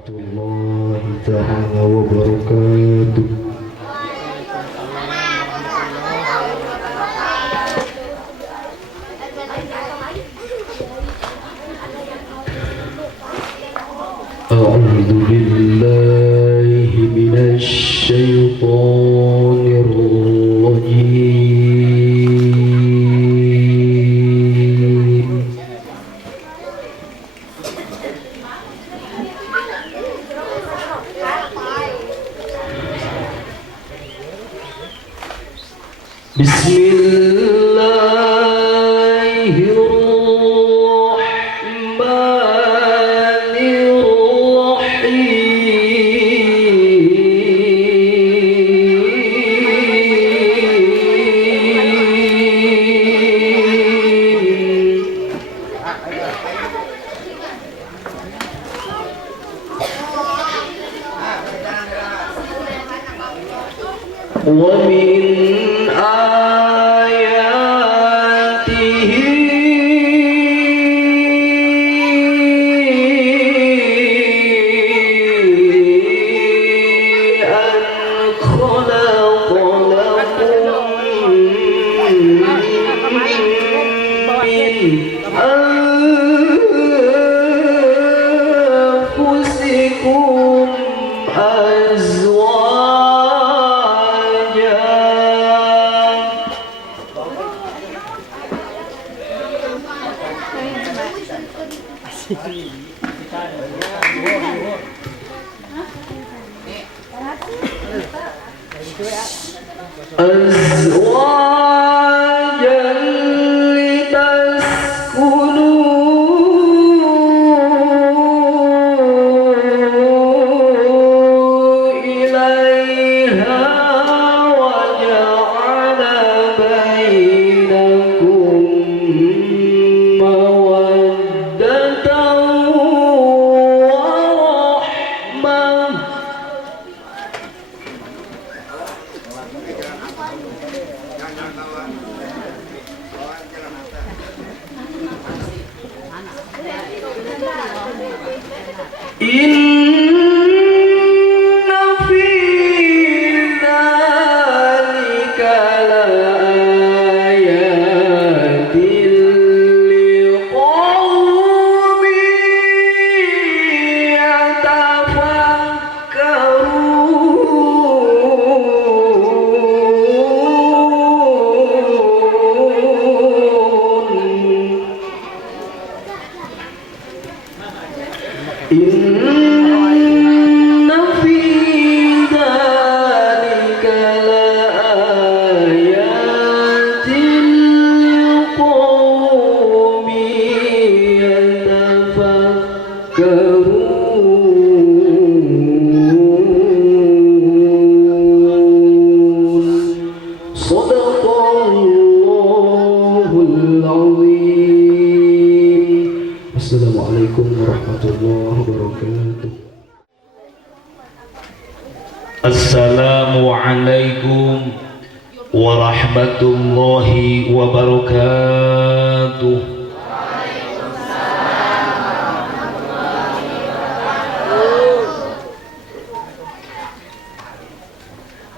warahmatullahi taala wabarakatuh. A'udzu billahi minasy syaithanir rajim. ومن آياته أن خلق لكم من أنفسكم أزواجا أزواجا لتسكنوا إليها وجعل بينكم مودة ورحمة إن في ذلك لآيات لقوم يتفكرون إن في ذلك لآيات لقوم يتفكرون صدق الله العظيم. Assalamualaikum warahmatullahi wabarakatuh. Assalamualaikum warahmatullahi wabarakatuh.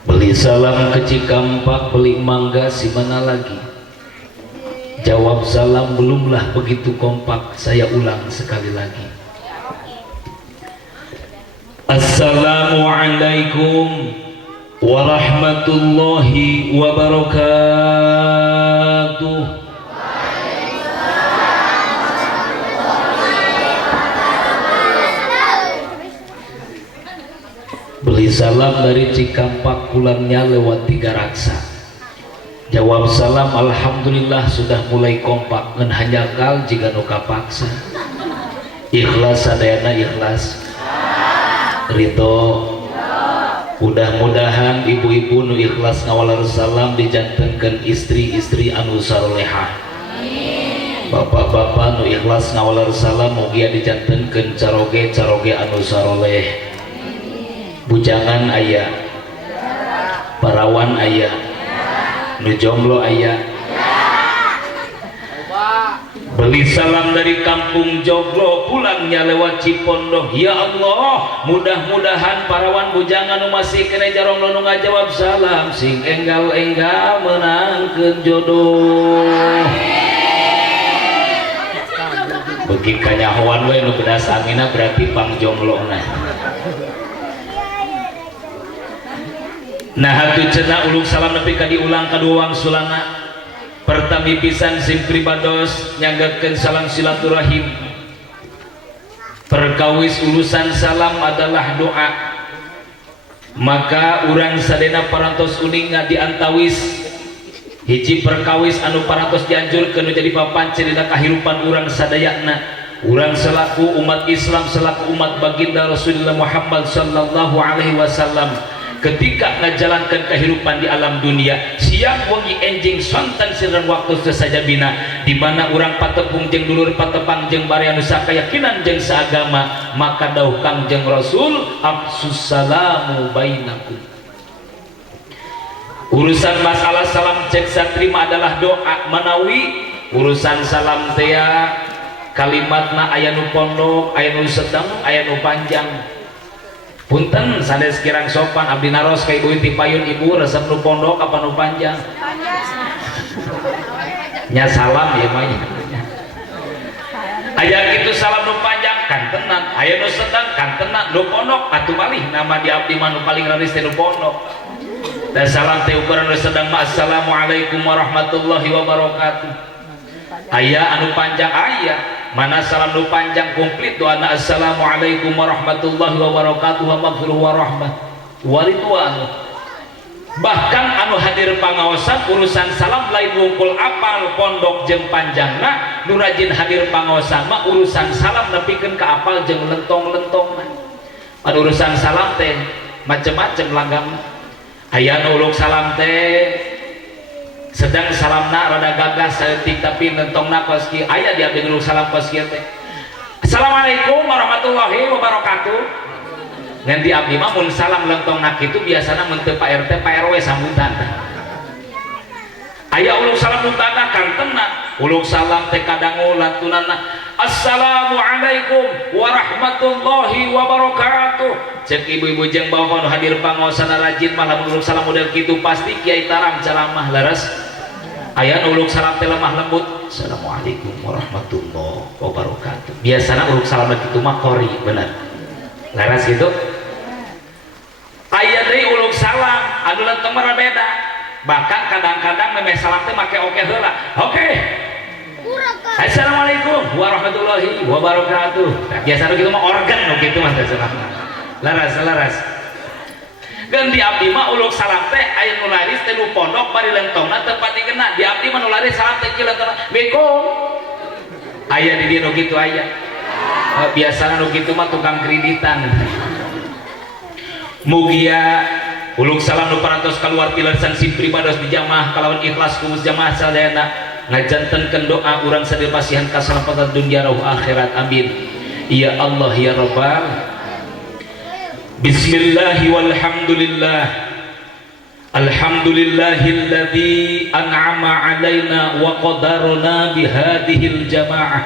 Beli salam ke Cikampak, beli mangga si mana lagi? Jawab salam belumlah begitu kompak, saya ulang sekali lagi. Assalamualaikum warahmatullahi wabarakatuh. Beli salam dari Cikampak, pulangnya lewat Tiga Raksa. Jawab salam alhamdulillah sudah mulai kompak, ngan hanyakal jika nuka paksa. Ikhlas sadayana ikhlas. Rito. Mudah-mudahan ibu-ibu nu ikhlas ngawalar salam dijantenkeun istri-istri anu salehah. Bapak-bapak nu ikhlas ngawalar salam mugia dijantenkeun caroge-caroge anu saleh. Bujangan aya. Parawan aya. Nu jomblo aya. beli salam dari kampung Joglo pulangnya lewat Cipondoh. Ya Allah, mudah-mudahan parawan bujangan nu masih kena jarong nu ngajawab salam sing enggal-enggal menangkeun jodoh. Begi kanyahoan we nu bedas angina berarti pangjomlona. Nah hatu cenah uluk salam nepi ka diulang kadua wangsulana. Pertami pisan sim pribados nyanggakeun salam silaturahim. Perkawis urusan salam adalah doa. Maka urang sadena parantos uning diantawis hiji perkawis anu parantos dianjurkeun jadi papancen dina kahirupan urang sadayana. Urang selaku umat Islam, selaku umat baginda Rasulullah Muhammad sallallahu alaihi wasallam ketika ngajalankan kehidupan di alam dunia siang wengi enjing sonten sirang waktu sesajabina di mana urang patepung jeung dulur patepang jeung bari anu sakayakinan jeung saagama maka dawuh Kangjeng Rasul afsus salamu bainakum. Urusan masalah salam cek satrima adalah doa manawi urusan salam teh kalimatna aya nu pondok aya nu sedeng aya nu panjang. Punten sanes kirang sopan abdi naros ka ibu inti payun ibu resep nu pondok apa nu panjang? Nya salam ya mah. Aya kitu salam nu panjang kan tenan, aya nu sedang kan tenan, nu pondok atuh malih nama di abdi mah nu paling raris teh nu pondok. Dan salam teh ukuran nu sedang mah assalamualaikum warahmatullahi wabarakatuh. Aya anu panjang aya. Mana salam nu panjang komplit doana assalamualaikum warahmatullahi wabarakatuh wa maghfirah wa rahmah wa ridwan. Bahkan anu hadir pangaosan urusan salam lain wungkul apal pondok jeung panjangna nu rajin hadir pangaosan mah urusan salam nepikeun ka apal jeung lentong-lentongna. Anu urusan salam teh macem-macem langgam. Aya nu uluk salam teh sedang salamna rada gagas saeutik tapi nentongna kos kieu aya di abdi uluk salam kos kieu teh assalamualaikum warahmatullahi wabarakatuh. Ngan di abdi mah mun salam lentongna kitu biasana mun teu Pak RT Pak RW sambutan. Aya uluk salam nu tanda kan tenang uluk salam teh kadangu lantunanna assalamualaikum warahmatullahi wabarakatuh. Cek ibu-ibu jeung bapak nu hadir pangaosana rajin malah uluk salam model kitu pasti kiai taram ceramah laras. Aya nu uluk salam teh lemah lembut assalamualaikum warahmatullahi wabarakatuh. Biasana uluk salam kitu mah qori bener. Laras gitu. Aya deui uluk salam anu lenteng mah beda. Bahkan kadang-kadang memeh salam teh make oke heula. Oke. Assalamualaikum warahmatullahi wabarakatuh. Nah, biasana kitu mah organ nu kitu mah teh laras ganti abdi mah uluk salam teh aya nu laris teh nu pondok bari lentongna teu pati kena di abdi mah nu laris salam teh cilentona beko aya di dieu nu kitu aya. Biasana nu kitu mah tukang kreditan. Mugia uluk salam nu parantos kaluar pilarsan sim pribados di jamaah kalawan ikhlas kumus jamaah sadayana ngajantenkeun doa urang sadaya pasihan kasalamatan dunya roh akhirat amin ya Allah ya Rabbal. Bismillah walhamdulillah alhamdulillahilladzi an'ama alaina wa qadarna bihadihil jamaah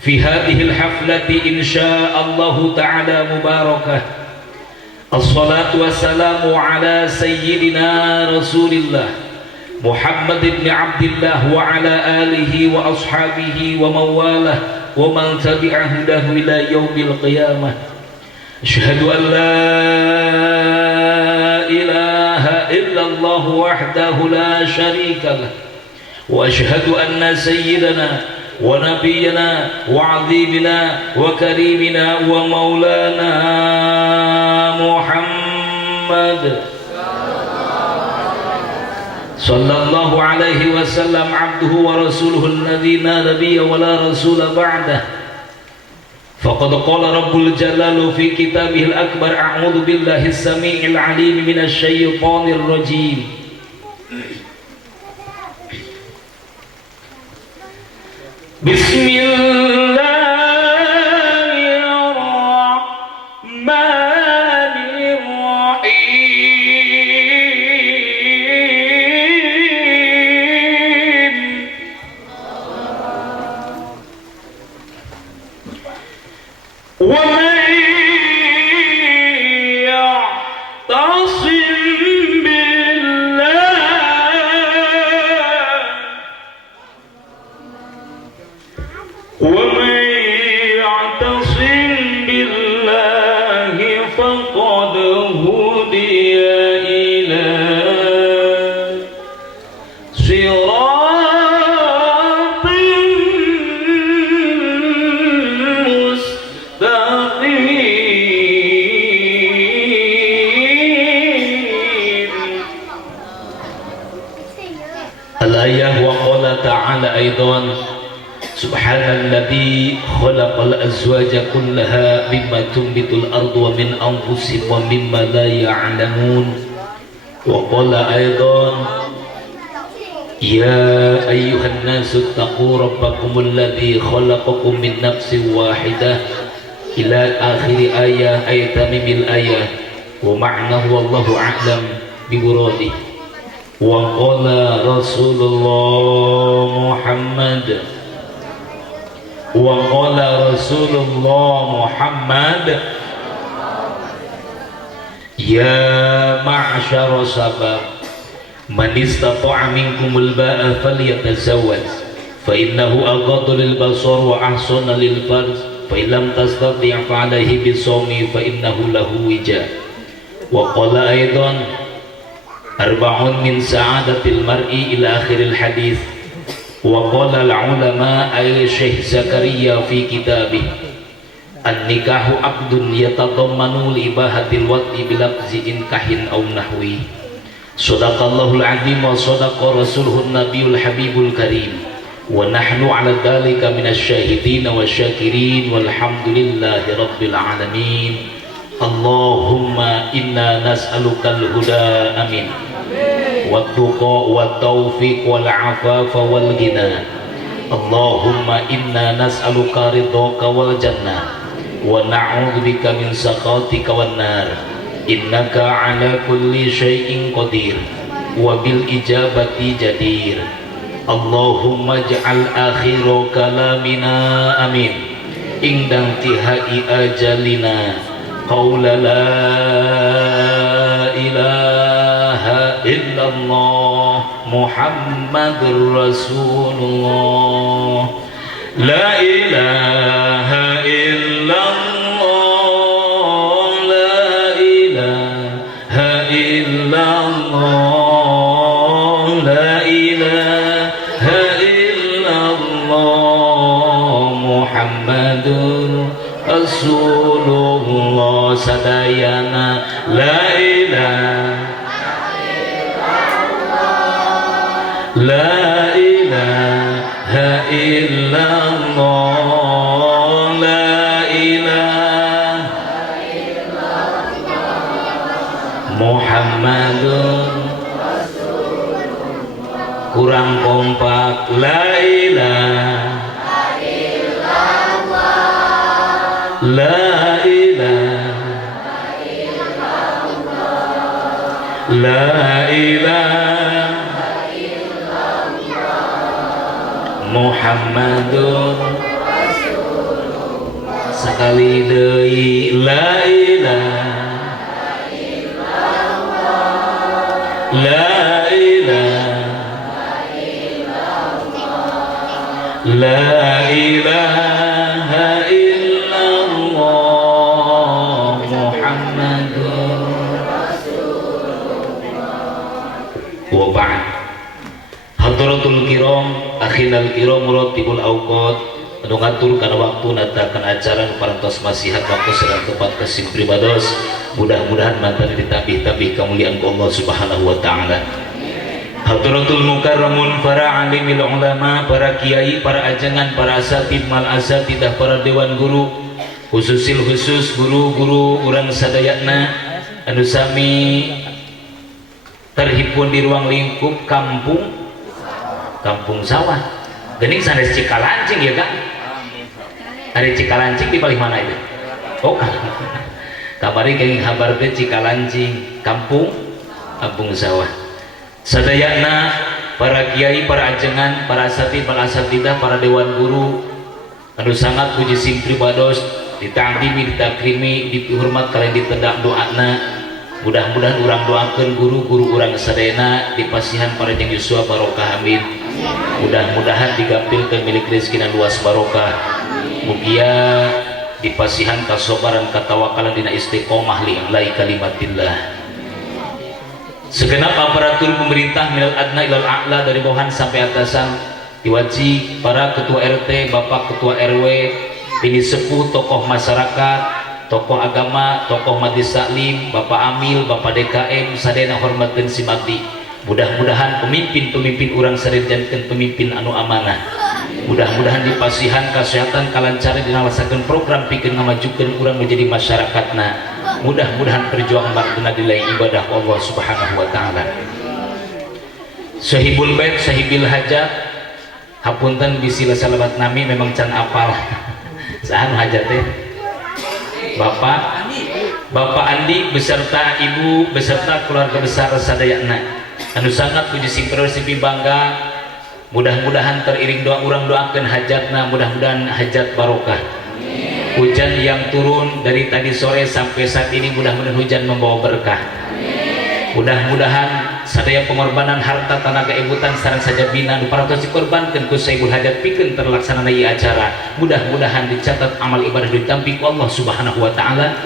fi hadihil haflati insyaallah ta'ala mubarakah. Assalatu wassalamu ala sayyidina rasulillah Muhammad ibn Abdillah wa ala alihi wa ashabihi wa mawalah wa man tabi'ahu lahu ila yaumil qiyamah. Asyhadu an la ilaha illallah wahdahu la syarika lah wa asyhadu anna sayyidana wa nabiyyana wa 'azimina wa karimina wa maulana Muhammad sallallahu alaihi wasallam abduhu wa rasuluhu alladzi la nabiyya wa la rasula ba'dah. Faqad qala Rabbul Jalal fi kitabihil akbar a'udzu billahis samii'il 'aliim minasy syaithaanir rajiim. Bismillahirrahmanirrahim. ومن يعتصم ومن يعتصم بالله فقد هدي إلى صراط مستقيم. الآية وقال تعالى أيضا Subhanalladzi khalaqal azwaja kullaha mimma tunbitul ardu wa min anfusihim wa mimma la ya'lamun. Wa qala aidan ya ayyuhan nasu taqu rabbakumul ladzi khalaqakum min nafsin wahidah ila akhir ayah tamimil ayah wa ma'nahu wallahu a'lam bi muradihi. Wa qala Rasulullah Muhammad wa qala Rasulullah Muhammad ya ma'syara sabab man istata'a minkumul ba'a falyatazawwaj fa innahu aghaddu lil basar wa ahsanu lil farj fa illam tastati' fa alayhi bisawmi fa innahu lahu wija. Wa qala aidan arba'un min sa'adatil mar'i ila akhiril hadis. Wa qala al-ulama al-Syekh Zakaria fi kitabih an-nikahu aqdun yatadammanu li ibahatil wati bilafzi inkahin aw nahwi. Shadaqallahul azim wa shadaqa rasuluhun nabiyul habibul karim wa nahnu ala dhalika minasyahidin wa syakirin walhamdulillahi rabbil alamin. Allahumma inna nas'alukal huda amin wat-tuqa wat-taufiq wal-afafa wal-ghina. Allahumma inna nas'aluka ridhaka wal jannah wa na'udzubika min sakhatika wan nar. Innaka ala kulli syai'in qadir wa bil ijabati jadir. Allahumma ij'al akhira kalamina amin inda intihai ajalina qaula la ilaha illallah Muhammadur Rasulullah. La ilaha illallah, la ilaha illallah, la ilaha illallah Muhammadur Rasulullah. Sadayana la ilaha la ilaha illallah, la ilaha Muhammadun Rasulullah. Kurang kompak. La ilaha illallah, la ilaha illallah, la ilaha Muhammadun Rasulullah. Sekali deui la ilaha illallah, la ilaha illallah, la ilaha illallah Muhammadun Rasulullah. Wa ba'd. Hadratul kiram akhinal kiram muratibul awqat anu ngatur kana waktu natakan acara parantos masihat waktu sedang tepat kesim pribados. Mudah-mudahan mantan ditabih-tabih kemuliaan Allah Subhanahu wa taala. Hadratul mukarramun para alimil ulama, para kiai, para ajangan, para asatid mal asatidah, para dewan guru, khususil khusus guru-guru urang sadayana anu sami terhimpun di ruang lingkup kampung sawah. Gening sanes Cikalancing ya kan? Ada Cikalancing di paling mana itu? Oh, kamari geuning habar teh Cikalancing, kampung sawah. Sadayana para kiai, para ajengan, para asatid, para asatidah, para dewan guru anu sangat puji sim pribados ditangdimi ditakrimi dihormat kalian ditedak doana. Mudah-mudahan urang doakeun guru-guru urang sadayana dipasihan para jeung yuswa barokah amin. Mudah-mudahan digampilkeun milik rezekina luas barokah. Mugia dipasihan kasabaran katawakalan dina istiqomah lillahi kalimatillah. Segenap aparatur pemerintah minal adna ilal a'la dari bawahan sampai atasan diwaji para ketua RT, bapak ketua RW, ini sepuh tokoh masyarakat, tokoh agama, tokoh majelis taklim, bapak amil, bapak DKM, sadayana hormatkeun simakdi. Mudah-mudahan pemimpin-pemimpin urang sarejankeun pemimpin anu amanah. Mudah-mudahan dipasihan kesehatan kalancaran dinalasakeun program pikeun ngamajukeun urang menjadi masyarakatna. Mudah-mudahan perjuangan baktuna nilai ibadah Allah Subhanahu wa taala. Sahibul bait, sahibil hajat, hapunten bisi salabat nami memang can apal. Saha nu hajat teh? Bapak Andi beserta Ibu beserta keluarga besar sadayana anu sangat puji simpi bangga. Mudah-mudahan teriring doa urang doakeun hajatna, mudah-mudahan hajat barokah. Hujan yang turun dari tadi sore sampai saat ini mudah-mudahan hujan membawa berkah. Mudah-mudahan sadaya pengorbanan harta tenaga ibutan sareng saja bina nu parantos dikorbankeun ku saibul hajat pikeun terlaksanana ieu acara. Mudah-mudahan dicatat amal ibadah ditampi ku Allah Subhanahu wa taala,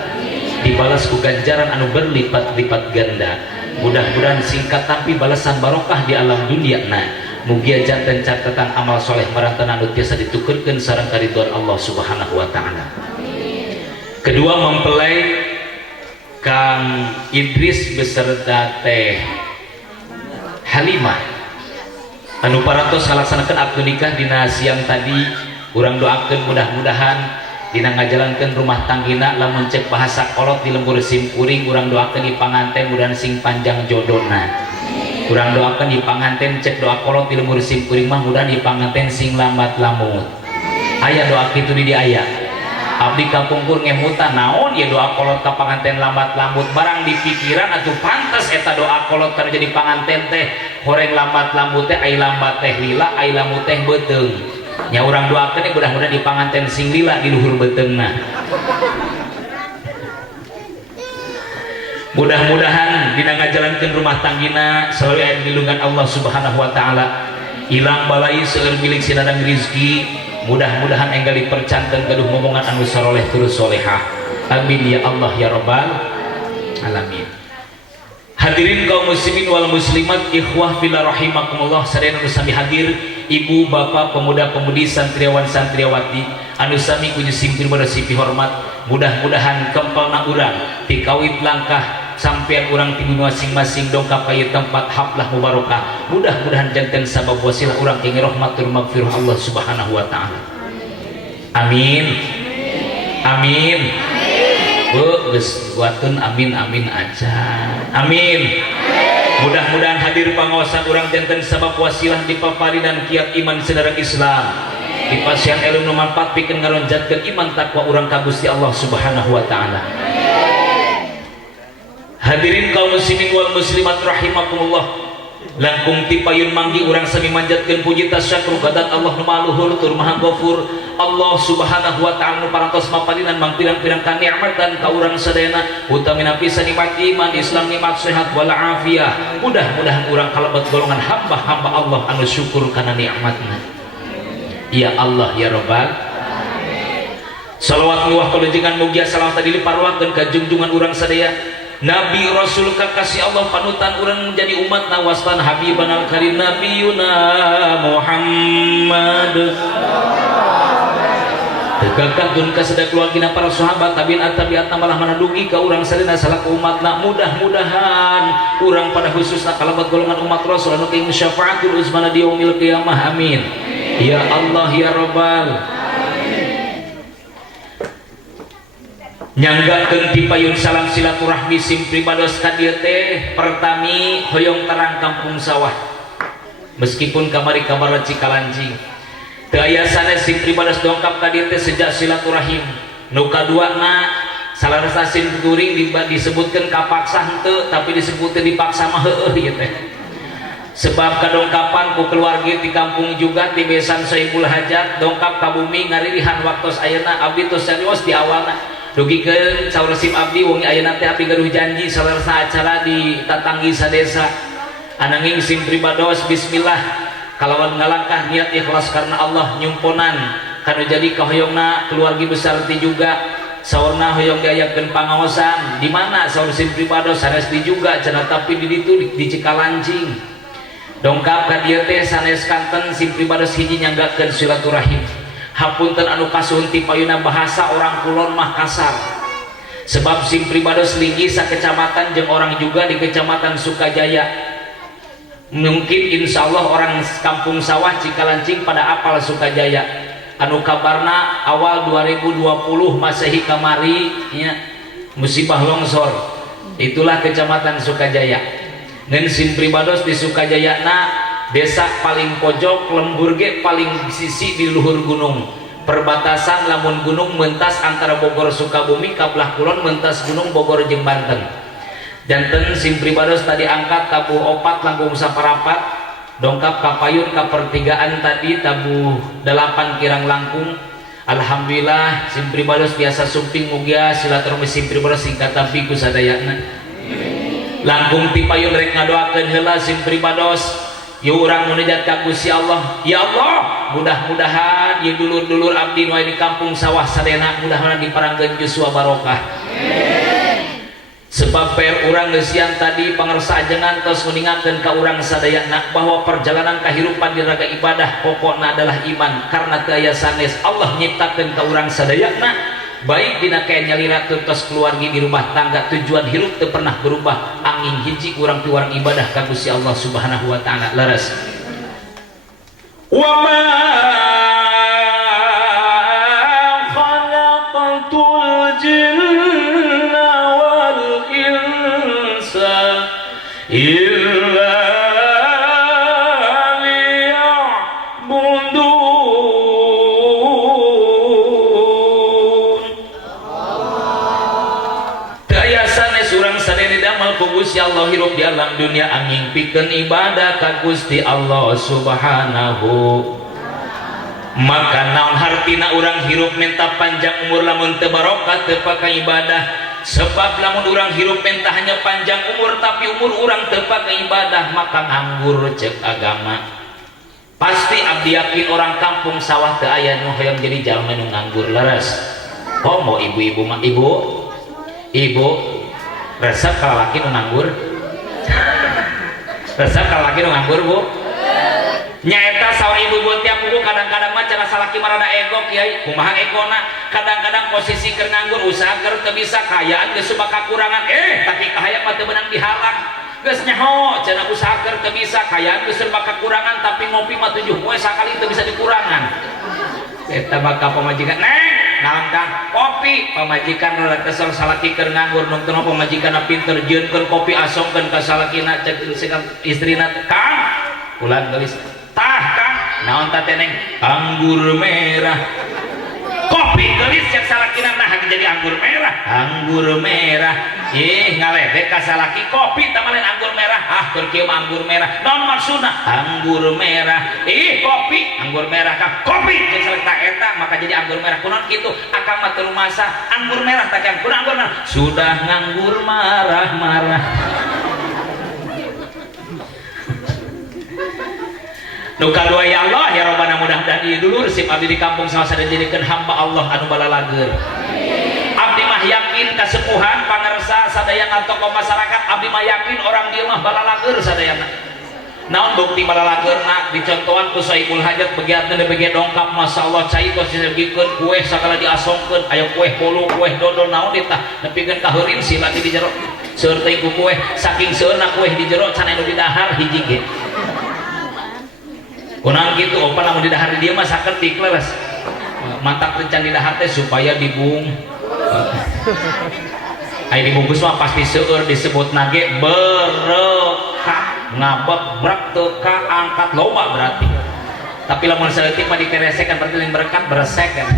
dibalas ku ganjaran anu berlipat-lipat ganda. Mudah-mudahan singkat tapi balasan barokah di alam dunia na. Mugia janten catatan amal soleh marantana anu tiasa ditukerkeun sareng karidhoan Allah Subhanahu wa taala. Kedua mempelai Kang Idris beserta Teh Halimah anu parantos ngalaksanakeun akad nikah dina siang tadi. Urang doakeun mudah-mudahan dina ngajalankeun rumah tanggina lamun cek bahasa kolot di lembur sim kuring urang doakeun di panganten mudahan sing panjang jodohna. Urang doakeun di panganten cek doa kolot di lembur sim kuring mah mudahan di panganten sing lambat lamut. Aya doa kitu di aya. Abdi kapungkur ngemutan naon ya doa kolot ka panganten lambat lamut barang di pikiran atuh pantes eta doa kolot terjadi panganten teh horeng lambat lamut teh ai lambat teh lila ai lamut teh beuteung. Nya urang doakeun mudah-mudahan di panganten sing lila di luhur beuteungna. Mudah-mudahan dina ngajalankeun rumah tanggina selalu aya lindungan Allah Subhanahu wa taala. Ilang balai seueur milik sinadang rizki. Mudah-mudahan enggal dipercanten gaduh momongan anu saroleh terus solehah. Amin ya Allah ya rabbal alamin. Hadirin kaum muslimin wal muslimat, ikhwah fillah rahimakumullah, sadaya anu sami hadir, ibu bapak pemuda-pemudi santriawan santriawati anu sami kudu simpir pada sipi hormat. Mudah-mudahan kempalna urang dikawit langkah sampean urang ti masing-masing dongkap ka ieu tempat haflah mubarakah. Mudah-mudahan janten sabab wasilah urang kenging rahmatur magfirah Allah Subhanahu wa taala. Amin. Amin. Geus buateun amin amin aja. Amin. Mudah-mudahan hadir pangaosan urang janten sabab wasilah dipapari dan kiat iman saudara Islam. Dipasihan ilmu manfaat pikeun ngaronjatkeun iman takwa urang ka Gusti Allah Subhanahu wa taala. Hadirin kaum muslimin wal muslimat rahimakumullah, langkung ti payun manggi urang sami manjatkeun puji tasyukur kadat Allah nu maluhur tur maha ghafur. Allah Subhanahu wa taala nu parantos mapadinan mangpirang-pirang kanikmatan ka urang sadayana, utamina pisan nikmat iman, Islam, nikmat sehat wal afiah. Mudah-mudahan urang kalebet golongan hamba-hamba Allah anu syukur kana nikmatna. Ya Allah ya Rabbal. Salawat nuwah kalujengan mugia salawat tadi diparwakeun ka junjungan urang sadaya Nabi Rasul kakasih Allah panutan urang menjadi umat nawastan habiban al karim nabiyuna Muhammad. Tegakkeun ka sada keluargina para sahabat tabiin tabiat malah manadugi ka urang sadina salaku umatna. Mudah-mudahan urang pada khususna kalebet golongan umat Rasul anu keing syafaatul uzmana di yaumil qiyamah. Amin. Ya Allah ya Rabbal. Nyanggakeun ti payun salam silaturahmi simpri bados ka dieu teh pertami hoyong terang kampung sawah. Meskipun kamari kabar Cikalanci teu aya sanes simpri bados dongkap ka dieu teh sejak silaturahim. Nu kaduana salarasa simkuring disebutkeun kapaksa henteu tapi disebutkeun dipaksa mah heueuh ieu teh. sebab kadongkapan ku keluarga di kampung juga di besan Sohibul Hajat dongkap ka bumi ngaririhan waktos ayeuna abdi tos serius di awalna dugikeun saur resip abdi wong ayeuna teh abdi gaduh janji salersa acara di tatanggi sadesa ananging sim pribados bismillah kalawan ngalangkah niat ikhlas karena Allah nyumponan kanu jadi kahoyongna keluarga besar ti juga saurna hoyong diayakeun pangaosan di mana saur sim pribados sanes di juga cenah tapi di ditu di Cikalancing dongkap ka dieu teh sanes kanten sim pribados hiji nyanggakeun silaturahim hapunten anu kasuhun ti payuna bahasa orang kulon mah kasar sebab sim pribados linggi sakecamatan jeung orang juga di kecamatan Sukajaya mungkin insyaallah orang kampung sawah Cikalancing pada apal Sukajaya anu kabarna awal 2020 Masehi kamari nya musibah longsor itulah kecamatan Sukajaya dan sim pribados di Sukajayana desa paling pojok lembur ge paling sisi di luhur gunung perbatasan lamun gunung mentas antara Bogor Sukabumi kabelah kulon mentas gunung Bogor jeung Banten janten sim pribados tadi angkat tabuh opat langkung saparapat dongkap kapayun ka pertigaan tadi tabuh 8 kirang langkung alhamdulillah sim pribados biasa sumping mugia silaturahmi sim pribados singkat tapi ku sadayana langkung ti payun rek ngadoakeun heula sim pribados ieu urang munajat ka Gusti Allah ya Allah mudah-mudahan ieu dulur-dulur abdi nu aya di kampung sawah sadena mudah-mudahan diparangkeun Yuswa barokah sebab per urang geus siang tadi pangersa ajengan tos nguningakeun ka urang sadayana bahwa perjalanan kahirupan di raga ibadah pokokna adalah iman karena teu aya sanes Allah nyiptakeun ka urang sadayana baik dina kae nyalira tuntos keluarga di rumah tangga tujuan hirup teu pernah berubah angin hiji urang tu urang ibadah ka Gusti Allah Subhanahu wa taala laras wa ma khalaqatul jinna wal insa illa Gusti Allah hirup di alam dunia angin pikeun ibadah ka Gusti Allah Subhanahu maka naon hartina urang hirup minta panjang umur lamun teu barokah teu pake ibadah sebab lamun urang hirup minta hanya panjang umur tapi umur urang teu pake ibadah maka nganggur ceuk agama pasti abdi yakin orang kampung sawah teu aya nu hoyong jadi jalma nu nganggur leres homo ibu-ibu mah ibu resep kalau laki nu nganggur resep kalau laki nu nganggur bu nyaeta saur ibu-ibu tiap buku kadang-kadang mah cara salaki marada ego kiai kumaha egona kadang-kadang posisi keur nganggur usaha keur teu bisa kayaan geus suba kakurangan tapi kahayang mah teu beunang dihalang geus nyaho cenah usaha keur teu bisa kayaan geus serba kakurangan tapi ngopi mah 7 poe sakali teu bisa dikurangan eta bakal pamajikan naon kang kopi pamajikan rada kesel salaki keur nganggur nu teu pamajikan pinter jeunkeun kopi asongkeun ka salakina cek istrina kang ulah geus tah kang naon teh neng anggur merah kopi gelis cek salakina nah jadi anggur merah ngaledek ka salaki kopi teh malen anggur merah keur kieu anggur merah naon maksudna anggur merah kopi anggur merah kang kopi cek salaki eta maka jadi anggur merah kunaon kitu akang mah teu rumasa anggur merah teh kang kunaon anggur merah sudah nganggur marah-marah nu kadua ya Allah ya Rabbana mudah-mudahan ieu dulur sip abdi di kampung sawah dijadikeun hamba Allah anu balalagur abdi mah yakin kasepuhan pangarsa sadayana tokoh masyarakat abdi mah yakin orang dieu mah balalagur sadayana naon bukti balalageurna dicontohan ku Sohibul Hajat begiatna bege dongkap masyaallah cai tos disebikeun kue sakala diasongkeun aya kue polo kue dodol naon ditah nepikeun ka heurin sila di jero seueur teh ku kue saking seueurna kue di jero can anu di dahar hiji ge kunaon kitu opa lamun di dahar dia mah saketik leres mantap rencan di dahar teh supaya dibung aya dibungkus mah pasti seueur disebut nage berkah ngabek teu ka angkat loba berarti tapi lamun saeutik mah diperesekan berarti lain berkat beresek kan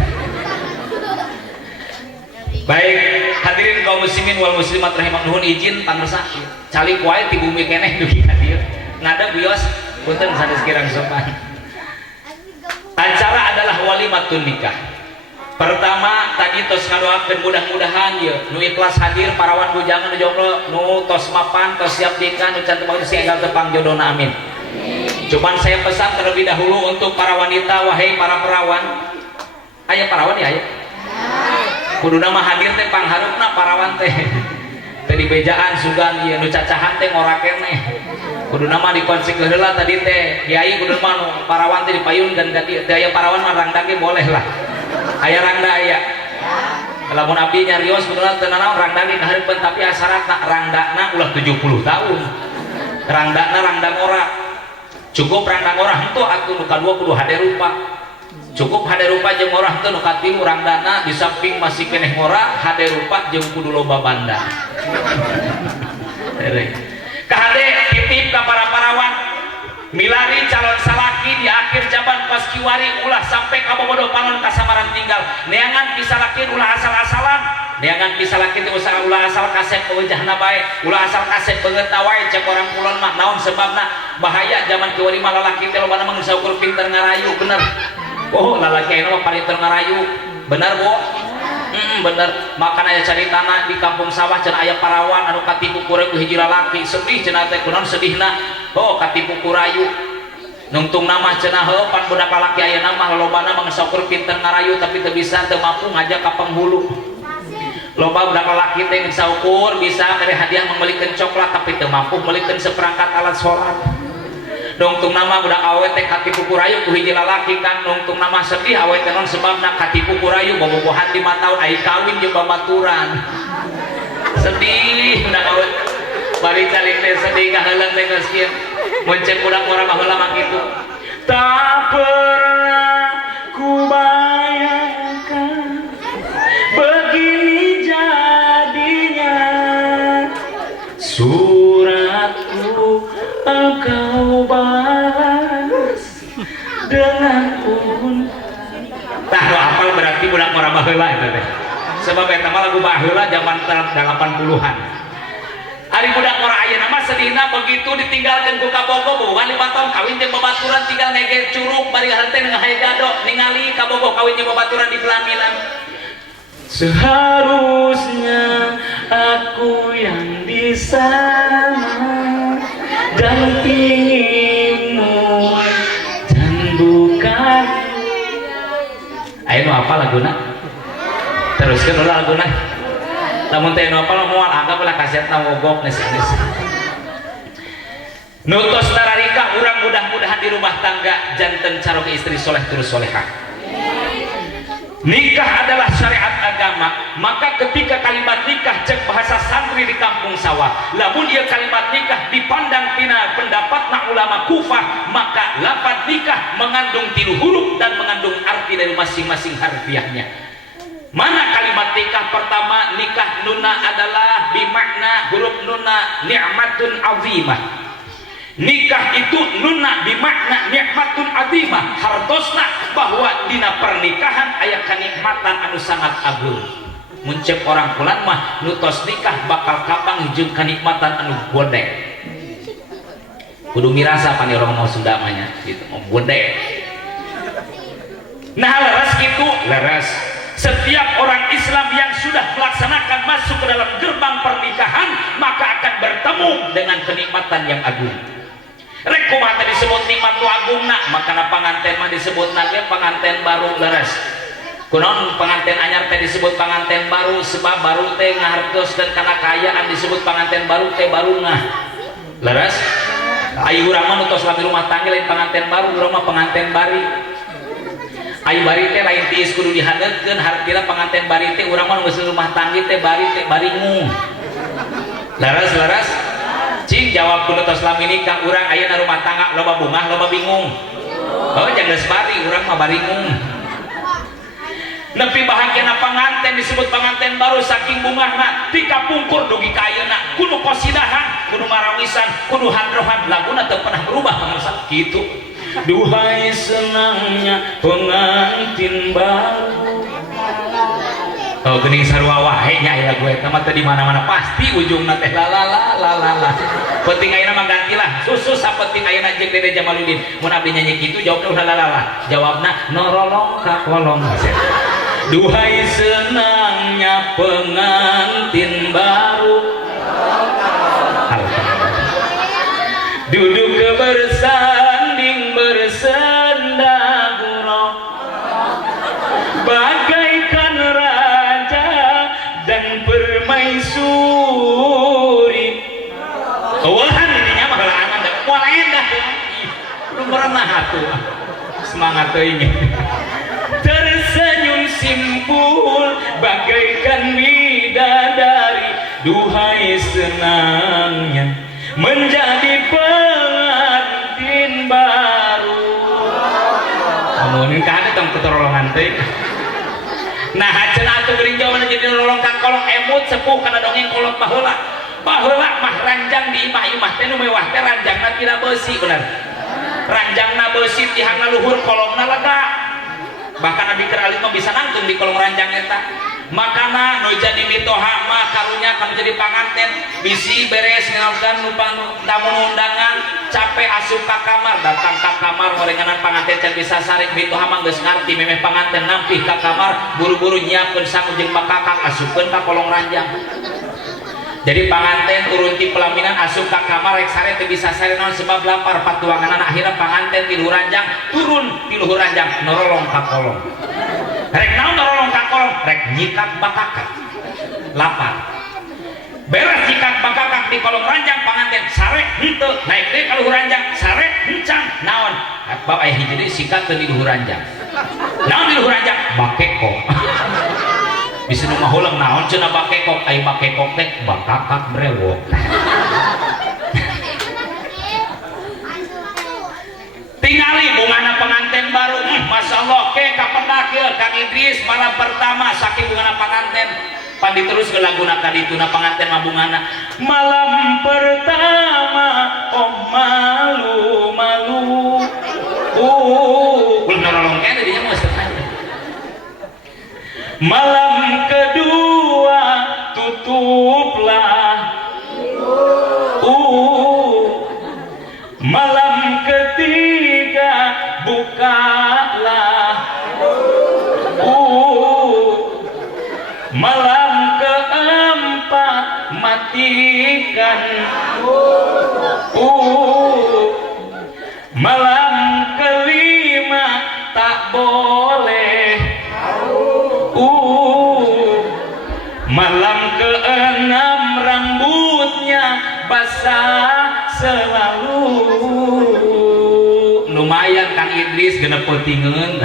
baik hadirin kaum muslimin wal muslimat rahimakumullah izin pangresa calik wae ti bumi keneh dugi ka dieu ngada bios punten sanes kirang sopan. Acara adalah walimatun nikah. Pertama tadi tos ngadoakeun mudah-mudahan ya nu ikhlas hadir parawan bujangan nu jomblo nu tos mapan tos siap nikah nu can teu si enggal tepang jodohna amin. Cuman saya pesan terlebih dahulu untuk para wanita, wahai para perawan. Aya perawan ya aya. Kuduna mah hadir teh pangharupna parawan teh. Teh di bejaan sugan ieu nu cacahan teh ngora keneh. Kuduna mah dikonsek heula tadi teh. Kiai kuduna mah nu parawan teh dipayunkeun ka dieu. Teh aya parawan mah rangda ge boleh lah. Aya rangda aya. Lamun abdi nyarios kuduna teu nanaon rangda ge kahareupeun tapi asyaratna rangdana ulah 70 tahun. Rangdana rangda ngora. Cukup rangda ngora henteu atuh nu kadua kudu hade rupa. Cukup hade rupa jeung ngora henteu nu katilu rangdana di samping masih keneh ngora hade rupa jeung kudu loba banda. Kahade titip ka para parawan milari calon salaki di akhir jaban pas kiwari ulah sampai kabobodo panon kasamaran tinggal neangan bisa laki ulah asal-asalan neangan bisa laki teh usaha ulah asal kasep wajahna bae ulah asal kasep beungeut wae cek orang kulon mah naon sebabna bahaya zaman kiwari mah lalaki teh lobana mah geus ukur pinter ngarayu bener. Oh lalaki anu mah paling ngarayu bener bo. Bener makan aya caritana di kampung sawah cenah aya parawan anu katipu ku hiji lalaki sedih cenah teh kunaon sedihna oh katipu ku rayu nungtung nama cenah heuh pan budak lalaki ayeuna mah lobana mah ngesaukur pinter ngarayu tapi teu bisa teu mampu ngajak ka penghulu loba budak lalaki teh ngesaukur bisa mere hadiah membelikeun coklat tapi teu mampu melikeun seperangkat alat salat nungtung nama budak awet teh katipu ku rayu ku hiji lalaki kan nungtung nama sedih awet teh non sebabna katipu ku rayu bobogohan 5 tahun ai kawin jeung babaturan sedih budak awet bari calik teh sedih kaheula teh geus kieu mun cek budak urang mah heula mah kitu tak pernah kubayangkan begini jadinya suratku engkau balas dengan tah lo apal berarti budak ngora baheula eta teh sebab eta mah lagu baheula zaman 80-an ari budak ngora ayeuna mah sedihna begitu ditinggalkeun ku kabogo bobogan 5 tahun kawin jeung babaturan tinggal ngege curug bari henteu ngahae gado ningali kabogo kawin jeung babaturan di pelaminan seharusnya aku yang di sana dampingimu dan bukan ayo apa laguna teruskan ulah laguna namun teh apa moal anggap lah kasetna mogok nes-nes nutos nararika urang mudah-mudahan di rumah tangga janten carok istri soleh terus solehah. Nikah adalah syariat agama, maka ketika kalimat nikah cek bahasa santri di kampung sawah, lamun dia kalimat nikah dipandang tina pendapatna ulama kufah, maka lafaz nikah mengandung 3 huruf dan mengandung arti dari masing-masing harfiahnya. Mana kalimat nikah? Pertama, nikah nuna adalah bimakna huruf nuna ni'matun azimah. Nikah itu nuna bimakna nikmatun azimah, hartosna bahwa dina pernikahan aya kanikmatan anu sangat agung. Muncep orang pulan mah nutos nikah bakal kapang jeung kanikmatan anu gede. Kudu mirasa pan orang mau Sunda mah nya gitu, mau gede. Nah leres gitu, leres. Setiap orang Islam yang sudah melaksanakan masuk ke dalam gerbang pernikahan maka akan bertemu dengan kenikmatan yang agung. Rek kumaha teh disebut nikmat tu agungna, makana panganten mah disebutna ge panganten baru leres. Kunaon panganten anyar teh disebut panganten baru sebab baru teh ngahartoskeun kana kayaan disebut panganten baru teh barungah. Leres? Ayu urang mah nu tos lami rumah tangga lain panganten baru, urang mah panganten bari. Ayu bari teh lain tiis kudu dihadeutkeun, hartina panganten bari teh urang mah geus rumah tangga teh bari teh baringung. Leres leres? Cing jawab kudu tos lami nikah urang ayeuna rumah tangga loba bungah loba bingung. Oh jangan bari urang mah baringung. Nepi bahagiana panganten disebut panganten baru saking bungahna tika pungkur dugi ka ayeuna kudu qasidahan kudu marawisan kudu hadrohan laguna teu pernah berubah pangarsa kitu. Duhai senangnya pengantin baru oh gening sarua wae nya aya gue mah teh di mana-mana pasti ujungna teh la la la la la la penting ayeuna mah gantilah susus sapenting ayeuna jeung Dede Jamaluddin mun abdi nyanyi kitu jawabna ulah la la la jawabna norolong ka kolong duhai senangnya pengantin baru duduk bersanding bersenda gurau bagaikan raja dan permaisuri wahan ininya mah halangan dah moal endah lu merenah atuh semangat teuing tersenyum simpul bagaikan bidadari duhai senangnya menjadi pengantin baru amun kana tong keterolongan teh nah cenah atuh geuning jawaban jadi nolong ka kolong emut sepuh kana dongeng kolot baheula mah ranjang di imah teh nu mewah teh ranjangna tidak beusi bener ranjangna beusi tihangna luhur kolongna lega bahkan abdi keur alit mah bisa nangtung di kolong ranjang eta makana nu jadi mitoha mah karunya kan jadi panganten bisi beres ngalgan numpang tamu undangan capek asup ka kamar datang ka kamar ngorenganan panganten can bisa sarik mitoha mah geus ngarti memeh panganten nampih ka kamar buru-buru nyiapkeun sangu jeung bakakak asupkeun ka kolong ranjang jadi panganten urun ti pelaminan asup ka kamar rek sare teu bisa sare naon sebab lapar patuanganan akhirnya panganten ti luhur ranjang turun ti luhur ranjang norolong ka kolong rek naon norolong ka kolong rek nyikat bakakak lapar beres nyikat bakakak di kolong ranjang panganten sare henteu naik deui ka luhur ranjang sare hencan naon bapak aya hiji deui sikat teu di luhur ranjang naon di luhur ranjang bakeko bisa nu mahulang naon cenah bakekok ai bakekok teh bakakak brewok tingali bungana pengantin baru Masya Allah ke kapendak Kang Idris malam pertama saking bungana pengantin pan diterus ke laguna kadituna pengantin mah bungana malam pertama oh malu ulah nolong kene dinya mah malam kedua tutuplah malam ketiga bukalah malam keempat matikan malam kelima tak boleh malam keenam rambutnya basah selalu lumayan Kang Idris genep peutingeun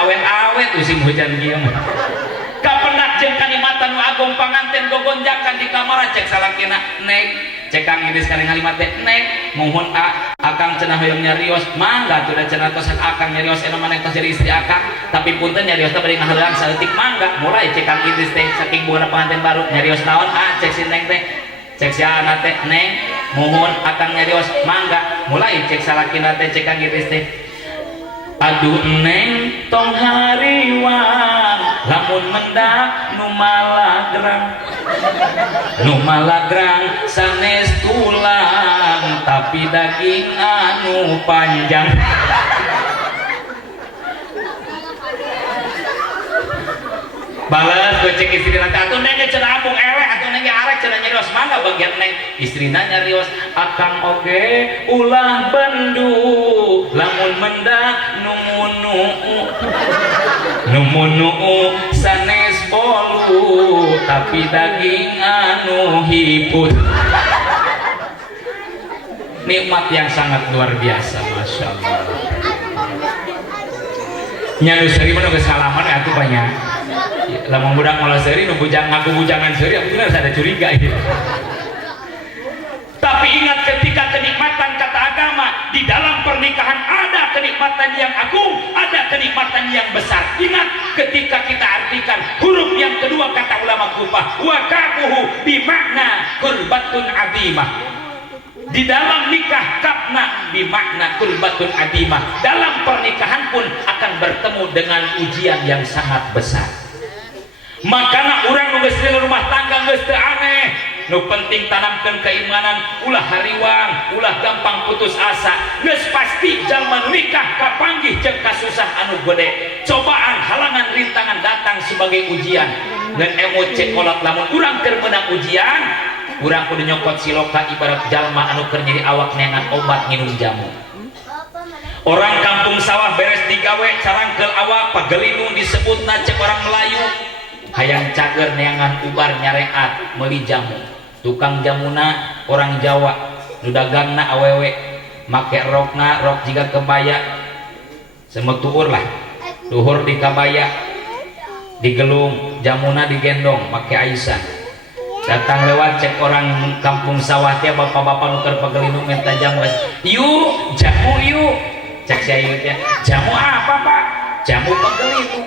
awet-awet musim hujan kieu mah kapendak jeung kalimatan nu agung panganten gogonjakan di kamar cek salakina nek cek Kang Idris kana ngalimat teh nek mohon akang cenah hoyong nyarios mangga tuh da cenah tos akang nyarios eno maneh tos jadi istri akang tapi punten nyarios teh bari ngaheulang saeutik mangga mulai cek Kang Idris teh saking buana pengantin baru nyarios naon cek si neng teh cek si anak teh neng mohon akang nyarios mangga mulai cek salakina teh cek Kang Idris teh aduh neng tong hariwang lamun mendak nu malagrang sanes tulang tapi daging anu panjang balas gocek istri nanti atuh neng cenah ambung eleh atuh neng arek cenah nyarios mangga bagian neng istrina nyarios akang oge ulah bendu lamun mendak numunu sanes bolu tapi daging anu hiput nikmat yang sangat luar biasa Masya Allah nyandu seri mana kesalaman atuh banyak lama budak malah seri nu bujang ngaku bujangan seri aku benar ada curiga gitu. Tapi ingat ketika kenikmatan kata agama di dalam pernikahan ada kenikmatan yang agung, ada kenikmatan yang besar. Ingat ketika kita artikan huruf yang kedua kata ulama Kufah wa kabuhu bimakna qurbatun azimah. Di dalam nikah kapna bimakna qurbatun azimah. Dalam pernikahan pun akan bertemu dengan ujian yang sangat besar. makana urang nu geus rumah tangga geus teu aneh, nu penting tanamkeun keimanan, ulah hariwang, ulah gampang putus asa, geus pasti jalma nu nikah kapanggih jeung kasusah anu gede, cobaan, halangan, rintangan datang sebagai ujian. Ngan emot cek kolot lamun urang keur meunang ujian, urang kudu nyokot siloka ibarat jalma anu keur nyeri awak neangan obat nginum jamu. Orang kampung sawah beres digawe carangkeul awak pagelinu disebutna cek orang Melayu hayang cager neangan ubar nyareat meuli jamu. Tukang jamuna orang Jawa, nu dagangna awewe make rokna rok jiga kebaya semetuur lah, luhur di kabaya digelung, jamuna digendong make Aisyah. Datang lewat cek orang kampung sawah teh bapak-bapak nu keur pagelinu minta jamu, yuk jamu yuk, cek si Ayu teh jamu apa pak? Jamu pagelinu.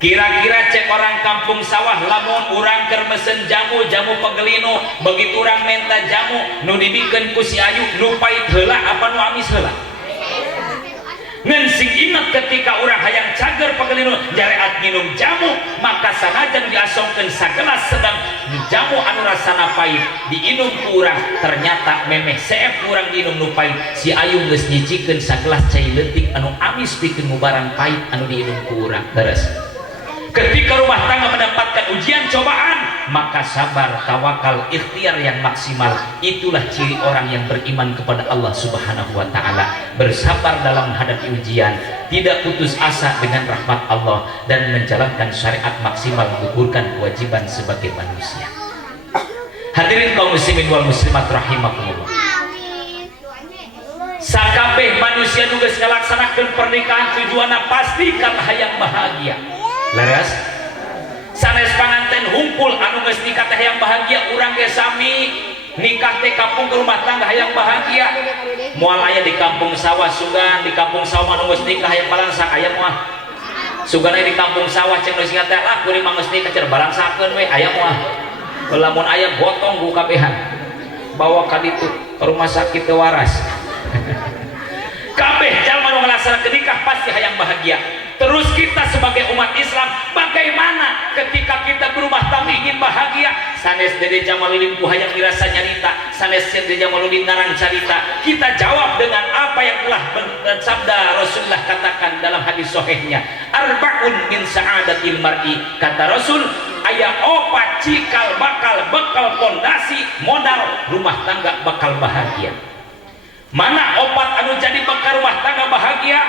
Kira-kira cek orang kampung sawah lamun urang keur mesen jamu pagelinu, begitu urang minta jamu nu dibikeun ku si Ayu nu pait heula apa nu amis heula? Ngan sing ingat ketika urang hayang cager pagelinu jareat nginum jamu, maka sanajan diasongkeun sagelas sedang jamu anu rasana pait diinum ku urang, ternyata memeh seep urang diinum nu pait, si Ayu geus nyicikeun sagelas cai leutik anu amis pikeun ngubaran pait anu diinum ku urang. Beres. Ketika rumah tangga mendapatkan ujian cobaan, maka sabar, tawakal, ikhtiar yang maksimal. Itulah ciri orang yang beriman kepada Allah Subhanahu wa Ta'ala. Bersabar dalam menghadapi ujian, tidak putus asa dengan rahmat Allah, dan menjalankan syariat maksimal, menggugurkan kewajiban sebagai manusia. Hadirin kaum muslimin wal muslimat rahimakumullah. Sakabeh manusia nu geus ngalaksanakeun pernikahan tujuanna pasti karena hayang bahagia. Leres sanes panganten humpul anu geus nikah teh hayang bahagia, urang ge sami nikah teh kampung ke rumah tangga hayang bahagia. Moal aya di kampung sawah sugan, di kampung sawah anu geus nikah hayang balangsak aya moal. Sugan aya di kampung sawah cenah geus nikah teh lah kuring mah geus nikah cer balangsakeun we aya moal. Lamun aya gotong ku kabehan. Bawa ka ditu ke rumah sakit teu waras. Kabeh jalma nu ngalaksanakeun nikah pasti hayang bahagia. Terus kita sebagai umat Islam bagaimana ketika kita berumah tangga ingin bahagia? Sanes Dede Jamaludin ku hayang dirasa nyarita, sanes Dede Jamaludin narang carita. Kita jawab dengan apa yang telah bersabda Rasulullah katakan dalam hadis sahihnya, arba'un min sa'adatil mar'i, kata Rasul, aya opat cikal bakal bekal pondasi modal rumah tangga bakal bahagia. Mana opat anu jadi bekal rumah tangga bahagia?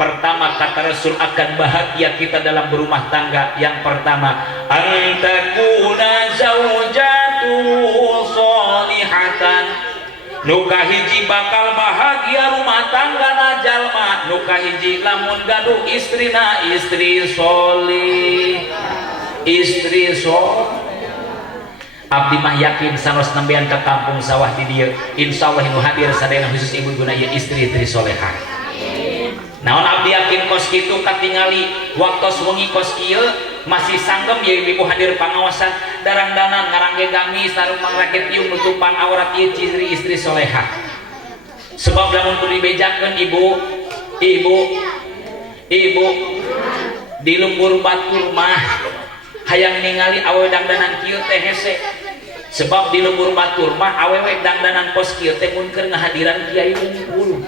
Pertama kata Rasul akan bahagia kita dalam berumah tangga. Yang pertama, antakuna zaujatu solihatan. Nuka hiji bakal bahagia rumah tangga na jalma. Nuka hiji lamun gaduh istrina istri solih. Istri solih. Abdi mah yakin sanos nembean ke kampung sawah di dieu. Insyaallah nu hadir sadayana khusus ibu guna ieu istri-istri solehah. Naon abdi yakin kos kitu katingali waktos wengi kos kieu masih sanggem ye ibu hadir pangawasan darang-danan ngarangge gamis sarumang raket ieu nutupan aurat ieu ciri istri solehah. Sebab lamun kudu dibejakeun ibu di lembur batur mah hayang ningali awewe dangdanan kieu teh hese. Sebab di lembur batur mah awewe dangdanan kos kieu teh mun keur ngahadiran kiai unggul.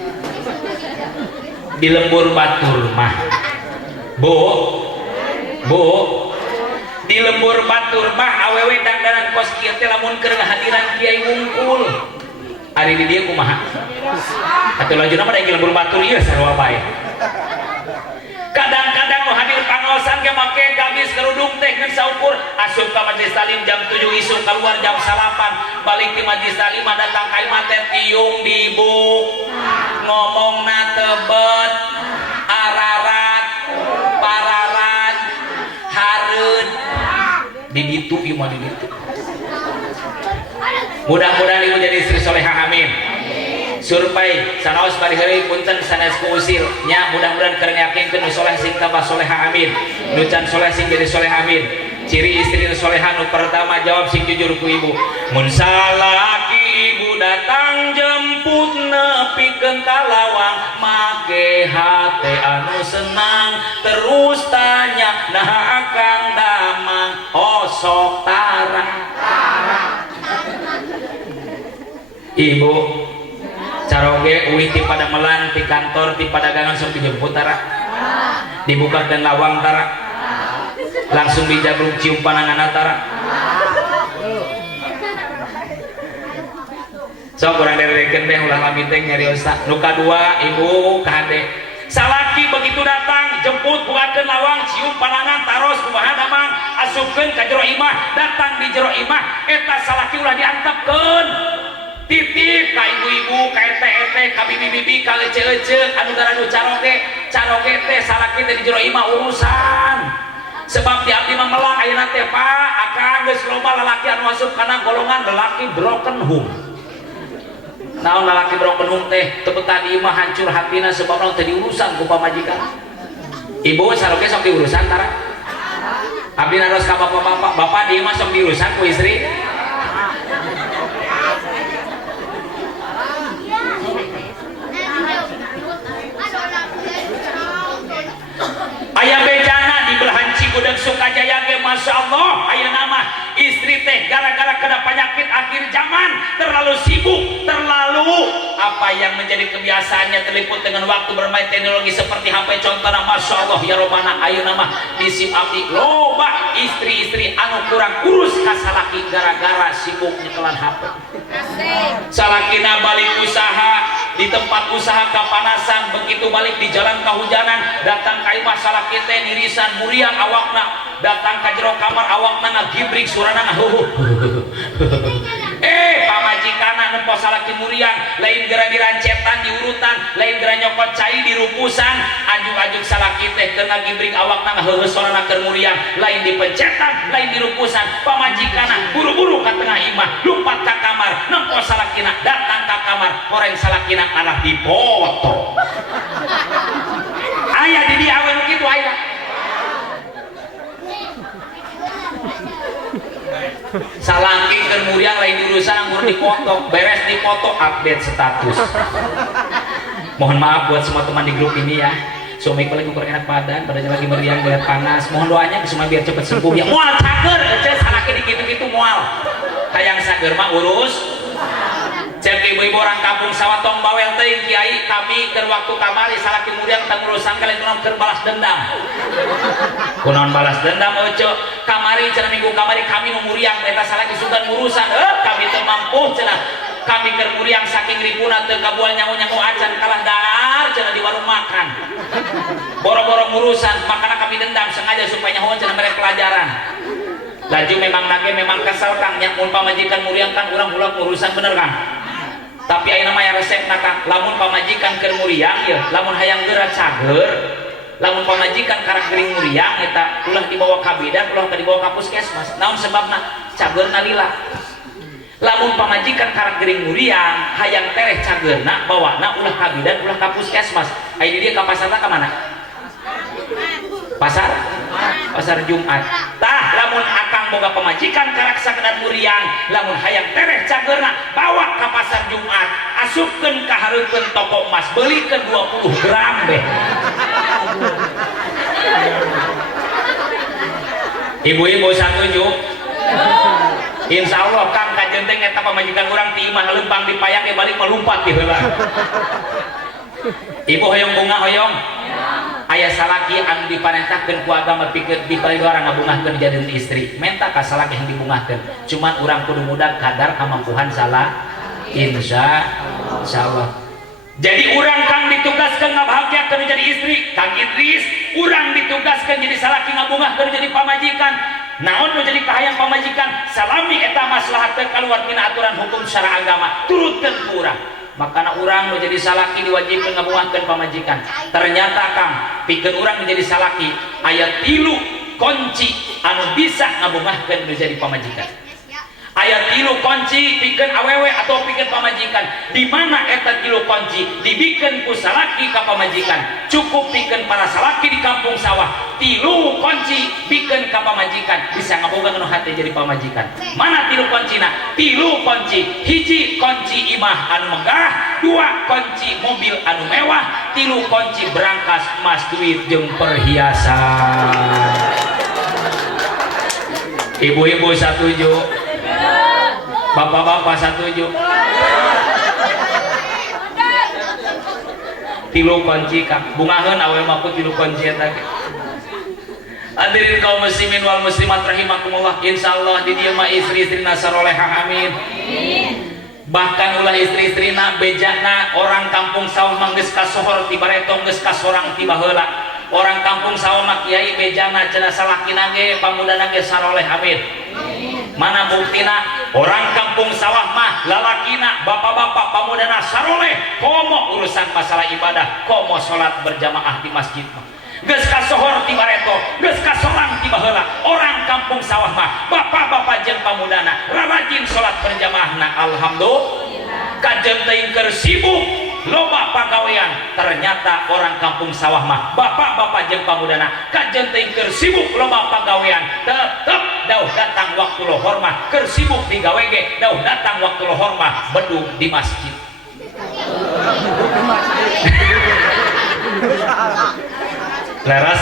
Di lembur batur mah bu di lembur batur mah awewe dangdanan kos kieu teh lamun keur ngahadiran kiai wungkul ari di dieu kumaha atuh lajuna mah da lembur batur ieu sarua bae. Kadang-kadang nu hadir pangaosan ge make gamis kerudung teh ngeun saukur asup ka majelis talim jam 7 isuk keluar jam 8 balik di majelis talim datang ka imah teh tiung dibu ngomongna tebet ararat pararat hareud di ditu ieu mah di ditu. Mudah-mudahan ibu jadi istri solehah amin. Surpai sanaos bari heureuy punten sanes ku usil nya mudah-mudahan keur yakinkeun nu soleh sing tambah solehah amin, nu can soleh sing jadi soleh amin. Ciri istri nu solehah nu pertama jawab sing jujur ku ibu, mun salaki ibu datang jemput nepikeun ka lawang make hate anu senang terus tanya nah Kang Damang osok tara. Ibu caroge uwi ti pada melan ti kantor ti padagangan sok dijemput tara. Dibukakan lawang tara. Langsung dijabruk cium panangan tara. So kurang dereken teh ulah lami teh nyarios. Nu kadua ibu kade salaki begitu datang jemput bukakeun lawang cium panangan taros kumaha damang asupkeun ka jero imah datang di jero imah eta salaki ulah diantepkeun titip ka ibu-ibu ka ete-ete ka bibi-bibi ka ece-ece anu garanu caroge teh salaki teh di jero imah urusan sebab di abdi mah melang ayeuna teh Pak akang geus loba lalaki anu asup kana golongan lelaki broken home. Naon lalaki broken home teh teu tadi mah hancur hatina sebab naon teh diurusan ku pamajikan. Ibu saroge sok diurusan tara. Abdi naros ka bapak-bapak, bapak dieu mah sok diurusan ku istri. Aya bejana di belahan Cigudeg Sukajaya ge Masya Allah aya nama istri teh gara-gara kena penyakit akhir zaman terlalu sibuk terlalu apa yang menjadi kebiasaannya terliput dengan waktu bermain teknologi seperti HP contohnya Masya Allah ya Romana ayo nama disip abdi loba istri-istri anu kurang urus kasalaki gara-gara sibuk nyekelan HP salakina balik usaha di tempat usaha kapanasan begitu balik di jalan kehujanan datang ka imah salaki teh nirisan muriang awakna datang ka jero kamar awakna ngagibrik surana ngahuh pamajikana nempo salaki muriang lain gera dirancetan diurutan lain gera nyokot cai dirupusan anjuk-anjuk salaki teh keur ngagibrik awakna ngahuh surana keur muriang lain dipencetan lain dirupusan pamajikana buru-buru ka tengah imah lumpat ka kamar nempo salakina datang ka kamar horeng salakina anak dipoto aya di dia awe nu kitu aya salaki keur muriang lain diurusan anggur dipoto beres dipoto update status mohon maaf buat semua teman di grup ini ya suamiku lagi kurang enak badannya lagi meriang lihat panas mohon doanya semua biar cepat sembuh ya moal cager aja salaki dikitu-kitu moal hayang sager mah urus cek ibu-ibu orang kampung sawah tong bawel teh kiai kami keur waktu kamari salaki muriang tang urusan kalian kunaon keur balas dendam kunaon balas dendam euceu kamari cenah minggu kamari kami nu muriang eta salaki sugan urusan kami teu mampu cenah kami keur muriang saking ribuna teu kabual nyangu-nyangu acan kalah dahar cenah di warung makan boro-boro urusan makana kami dendam sengaja supaya nyahoan cenah mere pelajaran laju memang nage memang kesal kang nya mun pamajikan muriang kan urang ulang urusan bener kan tapi ayeuna mah resep nakang lamun pamajikan keur muriang ya lamun hayang geura cager lamun pamajikan karak gering muriang eta ulah dibawa ka bidan ulah dibawa ka puskesmas naon sebabna cageurna lila lamun pamajikan karak gering muriang hayang tereh cageurna bawana ulah ka bidan ulah ka puskesmas aya di dieu ka pasarna ka mana pasar Jumat tah lamun akang boga pamajikan karak sakedan muriang lamun hayang tereh cageurna bawa ka pasar Jumat asupkeun ka hareupeun toko emas beulikeun 20 gram beh ibu-ibu satuju insya Allah kang kajenteng eta pamajikan urang ti imah lempang dipayang ge balik melumpat di heula ibu hoyong bunga hoyong aya salaki anu dipanehtakeun ku agama pikeun diparidora ngabungahkeun dijadieun istri menta ka salaki yang dibungahkeun cuman urang kudu mudah kadar kamampuhan salah insyaallah jadi urang kang ditugaskeun ngabahagiakeun jadi istri Kang Idris urang ditugaskeun jadi salaki ngabungahkeun jadi pamajikan naon nu jadi kahayang pamajikan salami eta maslahat teu kaluar tina aturan hukum syara agama turutkeun ku urang makana urang nu jadi salaki diwajibkeun ngabungahkeun pamajikan ternyata kang pikeun urang menjadi salaki aya 3 kunci anu bisa ngabungahkeun nu jadi pamajikan aya 3 kunci pikeun awewe atau pikeun pamajikan di mana eta 3 kunci dibikeun ku salaki ka pamajikan cukup pikeun para salaki di kampung sawah 3 kunci pikeun ka pamajikan bisa ngaboga nu hate jadi pamajikan mana 3 kuncina 3 kunci hiji kunci imah anu megah 2 kunci mobil anu mewah 3 kunci berangkas emas duit jeung perhiasan Ibu-ibu setuju, bapak-bapak setuju. Tilu kunci kak bungaheun awe mah tilu kunci eta. Hadirin kaum muslimin wal muslimat rahimakumullah, insyaallah di dieu mah istri-istrina sarolehah amin. Bahkan ulah istri-istrina bejana orang kampung sawah mah geus kasohor ti baretong geus kasorang ti baheula. Orang kampung sawah mah kiai bejana cenah salakina ge pamudana ge saroleh amin. Mana buktina orang kampung sawah mah lalakina bapak-bapak pamudana saroleh komo urusan masalah ibadah komo salat berjamaah di masjid mah geus kasohor ti bareto geus kasorang ti baheula. Orang kampung sawah mah bapak-bapak jeung pamudana rajin salat berjamaahna alhamdulillah. Kajen teuing keur sibuk loba pagawean, ternyata orang kampung sawah mah bapak-bapak jeung pamudana kajen teuing keur sibuk loba pagawean, tetep dauh datang waktu lohor mah keur sibuk di gawe ge, dauh datang waktu lohor mah bedug di masjid. Leras.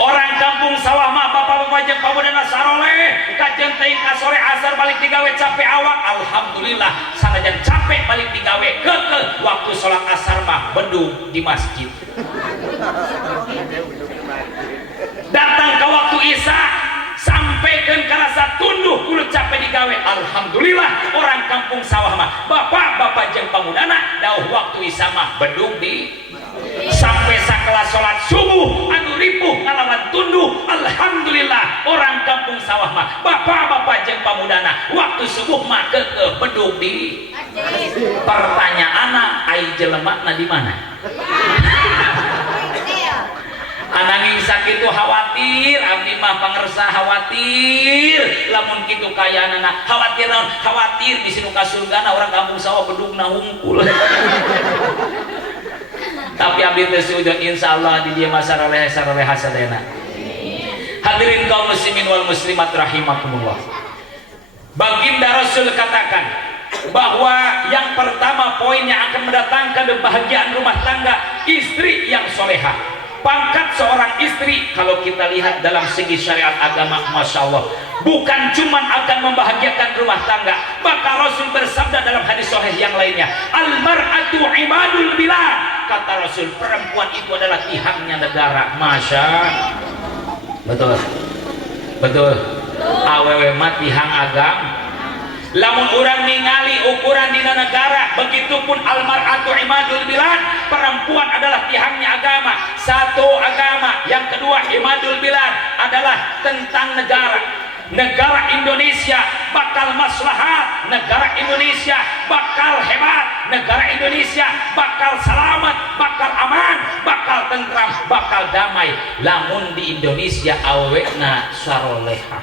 Orang kampung sawah mah bapak-bapak jeung pamudana saroleh kajen teuing ka sore asar balik digawe capek awak alhamdulillah. Sanajan capek balik digawe keukeuh waktu salat asar mah bedug di masjid. Datang ke waktu isya sampaikan karasa tunduh kudu capek digawe alhamdulillah. Orang kampung sawah mah bapak-bapak jeung pamudana dauh waktu isya mah bedug di sampai sakelas salat subuh anu ripuh ngalawan tunduh alhamdulillah. Orang kampung sawah mah bapak-bapak jeung pamudana waktu subuh mah keukeuh bedug di pertanyaanna ai jelemana di mana? Ananging sakitu khawatir abdi mah pangersa khawatir lamun kitu kayaanana khawatir naon khawatir di sinu ka surgana orang kampung sawah bedugna hungkul. Tapi abdi teh sujud insyaallah di dieu mah saroleh hasadena. Hadirin kaum muslimin wal muslimat rahimakumullah. Baginda Rasul katakan bahwa yang pertama poin yang akan mendatangkan kebahagiaan rumah tangga istri yang solehah. Pangkat seorang istri kalau kita lihat dalam segi syariat agama Masya Allah bukan cuma akan membahagiakan rumah tangga, maka Rasul bersabda dalam hadis sahih yang lainnya, al-mar'atu imadul bilad. Kata Rasul, perempuan itu adalah tiangnya negara. Masya betul awewe mah tihang agama. Lamun orang ningali ukuran dina negara, begitupun almar'atu imadul bilad, perempuan adalah tiangnya agama. Satu agama, yang kedua imadul bilad adalah tentang negara. Negara Indonesia bakal maslahat, negara Indonesia bakal hebat, negara Indonesia bakal selamat, bakal aman, bakal tentram, bakal damai. Lamun di Indonesia awekna saroleha.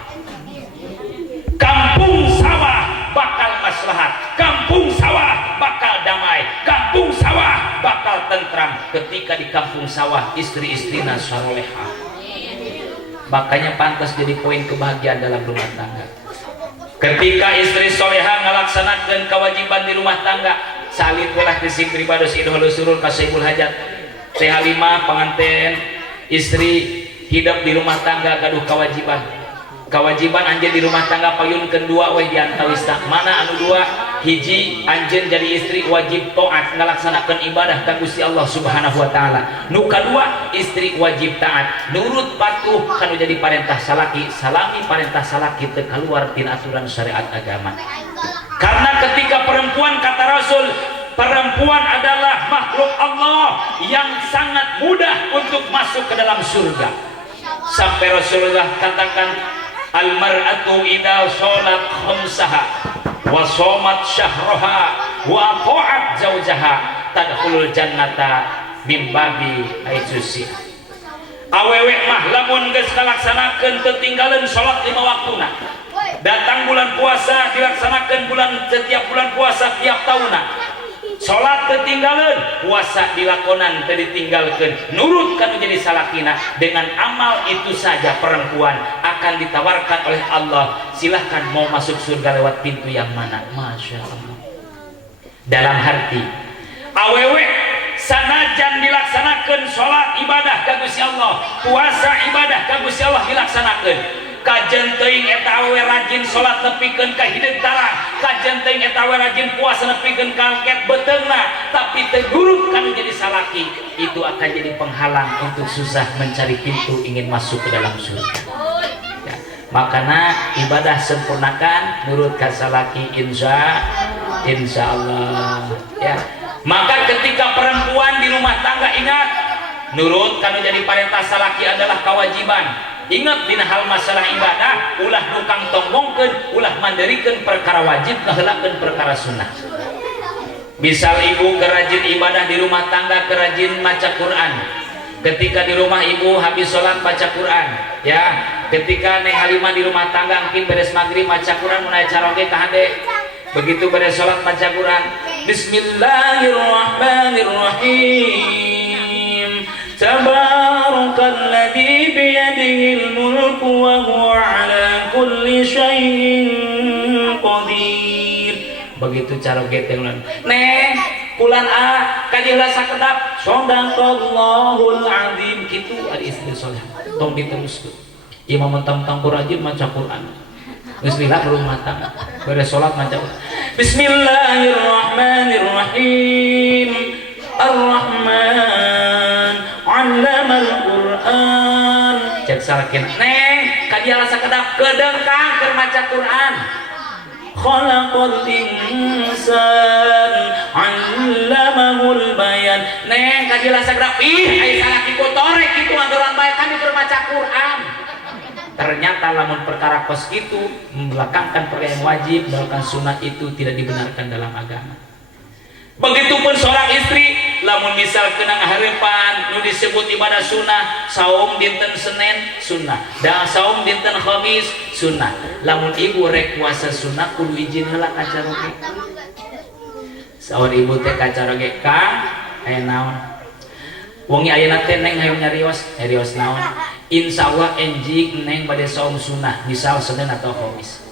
Kampung sawah bakal maslahat, kampung sawah bakal damai, kampung sawah bakal tentram. Ketika di kampung sawah istri-istrina saroleha, makanya pantas jadi poin kebahagiaan dalam rumah tangga. Ketika istri soleha ngalaksanakeun kewajiban di rumah tangga, salit ulah kesim pribados idhul surul kasibul hajat. Teh Halimah panganten istri hidup di rumah tangga gaduh kewajiban anjeun di rumah tangga payunkeun dua we diantawista. Mana anu dua? Hiji, anjeun jadi istri wajib taat ngalaksanakeun ibadah ka Gusti Allah Subhanahu wa taala. Nu kadua, istri wajib taat nurut patuh kanu jadi parentah salaki, salami parentah salaki teu kaluar tina aturan syariat agama. Karena ketika perempuan, kata Rasul, perempuan adalah makhluk Allah yang sangat mudah untuk masuk ke dalam surga. Sampai Rasulullah katakan, al-mar'atu idza shalat khamsaha wa shamat syahraha wa ta'at zaujaha tadkhulul jannata min babi aizusi. Awewe mah lamun geus kalaksanakeun teu tinggalin salat 5 waktuna. Datang bulan puasa dilaksanakeun setiap bulan puasa tiap tahunna. Salat tertinggalan, puasa dilakonan ditinggalkan, nurut kan jadi salakina. Dengan amal itu saja perempuan akan ditawarkan oleh Allah, silahkan mau masuk surga lewat pintu yang mana. Masya Allah. Dalam hati awewe sanajan dilaksanakan sholat ibadah ka Gusti Allah, puasa ibadah ka Gusti Allah dilaksanakeun. Kajen teuing eta awewe rajin salat nepikeun ka hideung tarang, kajen teuing eta awewe rajin puasa nepikeun ka angket beteungna, tapi teu guruk kana jadi salaki, itu akan jadi penghalang untuk susah mencari pintu ingin masuk ke dalam surga. Ya. Makanya ibadah sempurnakan nurut ka salaki insya Allah ya. Maka ketika perempuan di rumah tangga ingat nurut kana jadi parenta salaki adalah kewajiban. Ingat dina hal masalah ibadah ulah nukang tonggongkeun, ulah manderikeun perkara wajib ngaheulakeun perkara sunnah. Misal ibu kerajin ibadah di rumah tangga, kerajin maca Quran. Ketika di rumah ibu habis sholat baca Quran, ya. Ketika Neng Halimah di rumah tangga mungkin beres maghrib baca Quran mulai caroge ka hade. Begitu beres sholat baca Quran, Bismillahirrahmanirrahim. Tabarakalladzi biyadihil mulku wa huwa ala kulli syai'in qadir. Begitu cara geteng neng pulan kadieulah sakedap shadaqallahul azim kitu ari istri saleh tong diteruskeun ieu mah mentang-mentang rajin maca Quran geus lila ke rumah tangga beres salat maca Bismillahirrahmanirrahim Ar-Rahman 'allamal Qur'an cek sakin neng kadieulah sakedap kedeung kang keur maca Quran khalaqal insan 'allamahul bayan neng kadieulah sagrap ih aya salaki kotor rek kitu ngadoran bae kami keur maca Quran. Ternyata lamun perkara kos kitu membelakangkan perkara yang wajib, bahkan sunnah itu tidak dibenarkan dalam agama. Begitupun seorang istri lamun misal kena ngahareupan nu disebut ibadah sunnah saum dinten Senin sunnah da saum dinten Khamis sunnah lamun ibu rek puasa sunnah kudu izin heula ka caroge saur ibu teh ka caroge Kang aya naon wongi ayeuna teh neng hayang nyarios naon insyaallah enjing neng bade saum sunnah misal Senin atau Khamis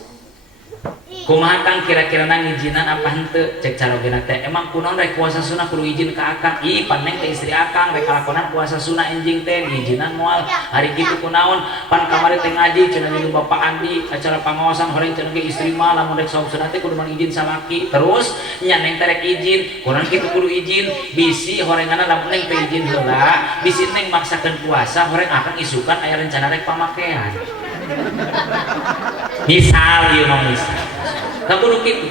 kumaha Kang kira-kira nang izinan apa henteu cek carogena teh emang kunaon rek puasa sunnah kudu izin ka akang ih pan neng teh istri akang rek lakonan puasa sunnah enjing teh izinan moal hari kitu kunaon pan kamari teh ngaji cenah jeung Bapak Andi acara pangaosan horeng cenah ge istri mah lamun rek saum sunnah teh kudu mang izin salaki terus nya neng teh rek izin kurang kitu kudu izin bisi horengana lamun neng teh izin heula bisi neng maksakeun puasa horeng akang isukan aya rencana rek pamakean misal ieu mah misal tak kudu kitu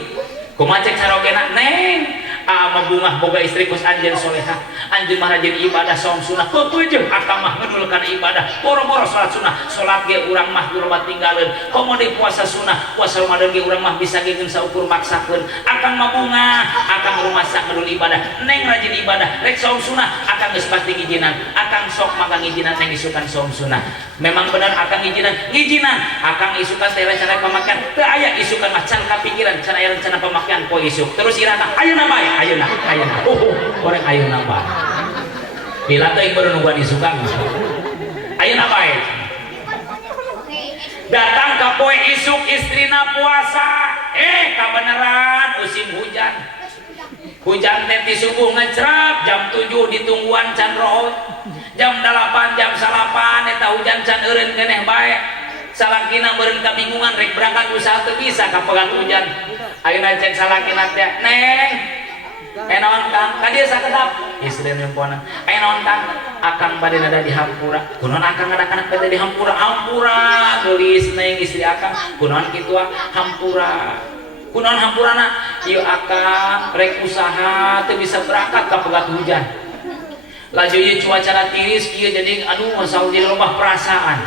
kumaha cek sarogena neng mah bungah boga istri kus anjeun solehah anjeun mah rajin ibadah saum sunnah peupeujeuh akang mah ngedulkeun ibadah boro-boro salat sunnah salat ge urang mah loba tinggalin komo di puasa sunnah puasa Ramadan ge urang mah bisa ge saukur maksakeun akang mah bungah akang rumasak ngedul ibadah neng rajin ibadah rek saum sunnah akang geus pasti ngijinan akang sok maka ngijinan neng isukan saum sunnah memang benar akang ngijinan akang isukan teh rencana pamakean teu aya isukan mah can kapikiran can aya rencana pamakean poe isuk terus irana ayeuna bae ayeuna orang ayeuna bae bila teh baru nungguan isukan ayeuna bae datang ka poe isuk istrina puasa kabeneran musim hujan teh ti subuh ngecrap jam 7 ditungguan can rohot jam 8 jam 9 eta hujan can eureun keneh bae salakina beureun kabingungan rek berangkat usaha teu bisa kapegat hujan ayeuna cek salakina teh neng naon Kang kadieu sakedap istri nyumpona naon Kang akang bade nada di hampura kunaon akang anak-anak bade di hampura geulis neng istri akang kunaon kitu hampura kunaon hampurana ieu akang rek usaha teu bisa berangkat kapegat hujan laju ieu cuaca tiris ieu jadi aduh masalah jadi loba perasaan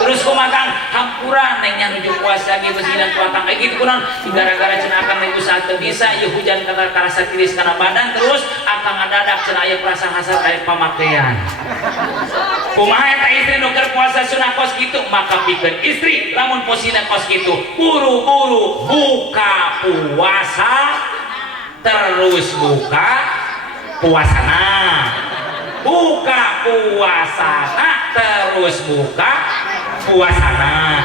terus kumaha hampura neng nya nuju puasa ge besidan ku akang kitu kunaon gara-gara cenah akang rek usaha teu bisa ieu hujan karasa tiris kana badan terus akang ngadadak cenah aya perasaan hasad aya pamakean kumaha eta istri nu keur puasa sunah kos kitu maka pikeun istri lamun posina kos kitu buru-buru buka puasa terus buka puasana terus buka puasana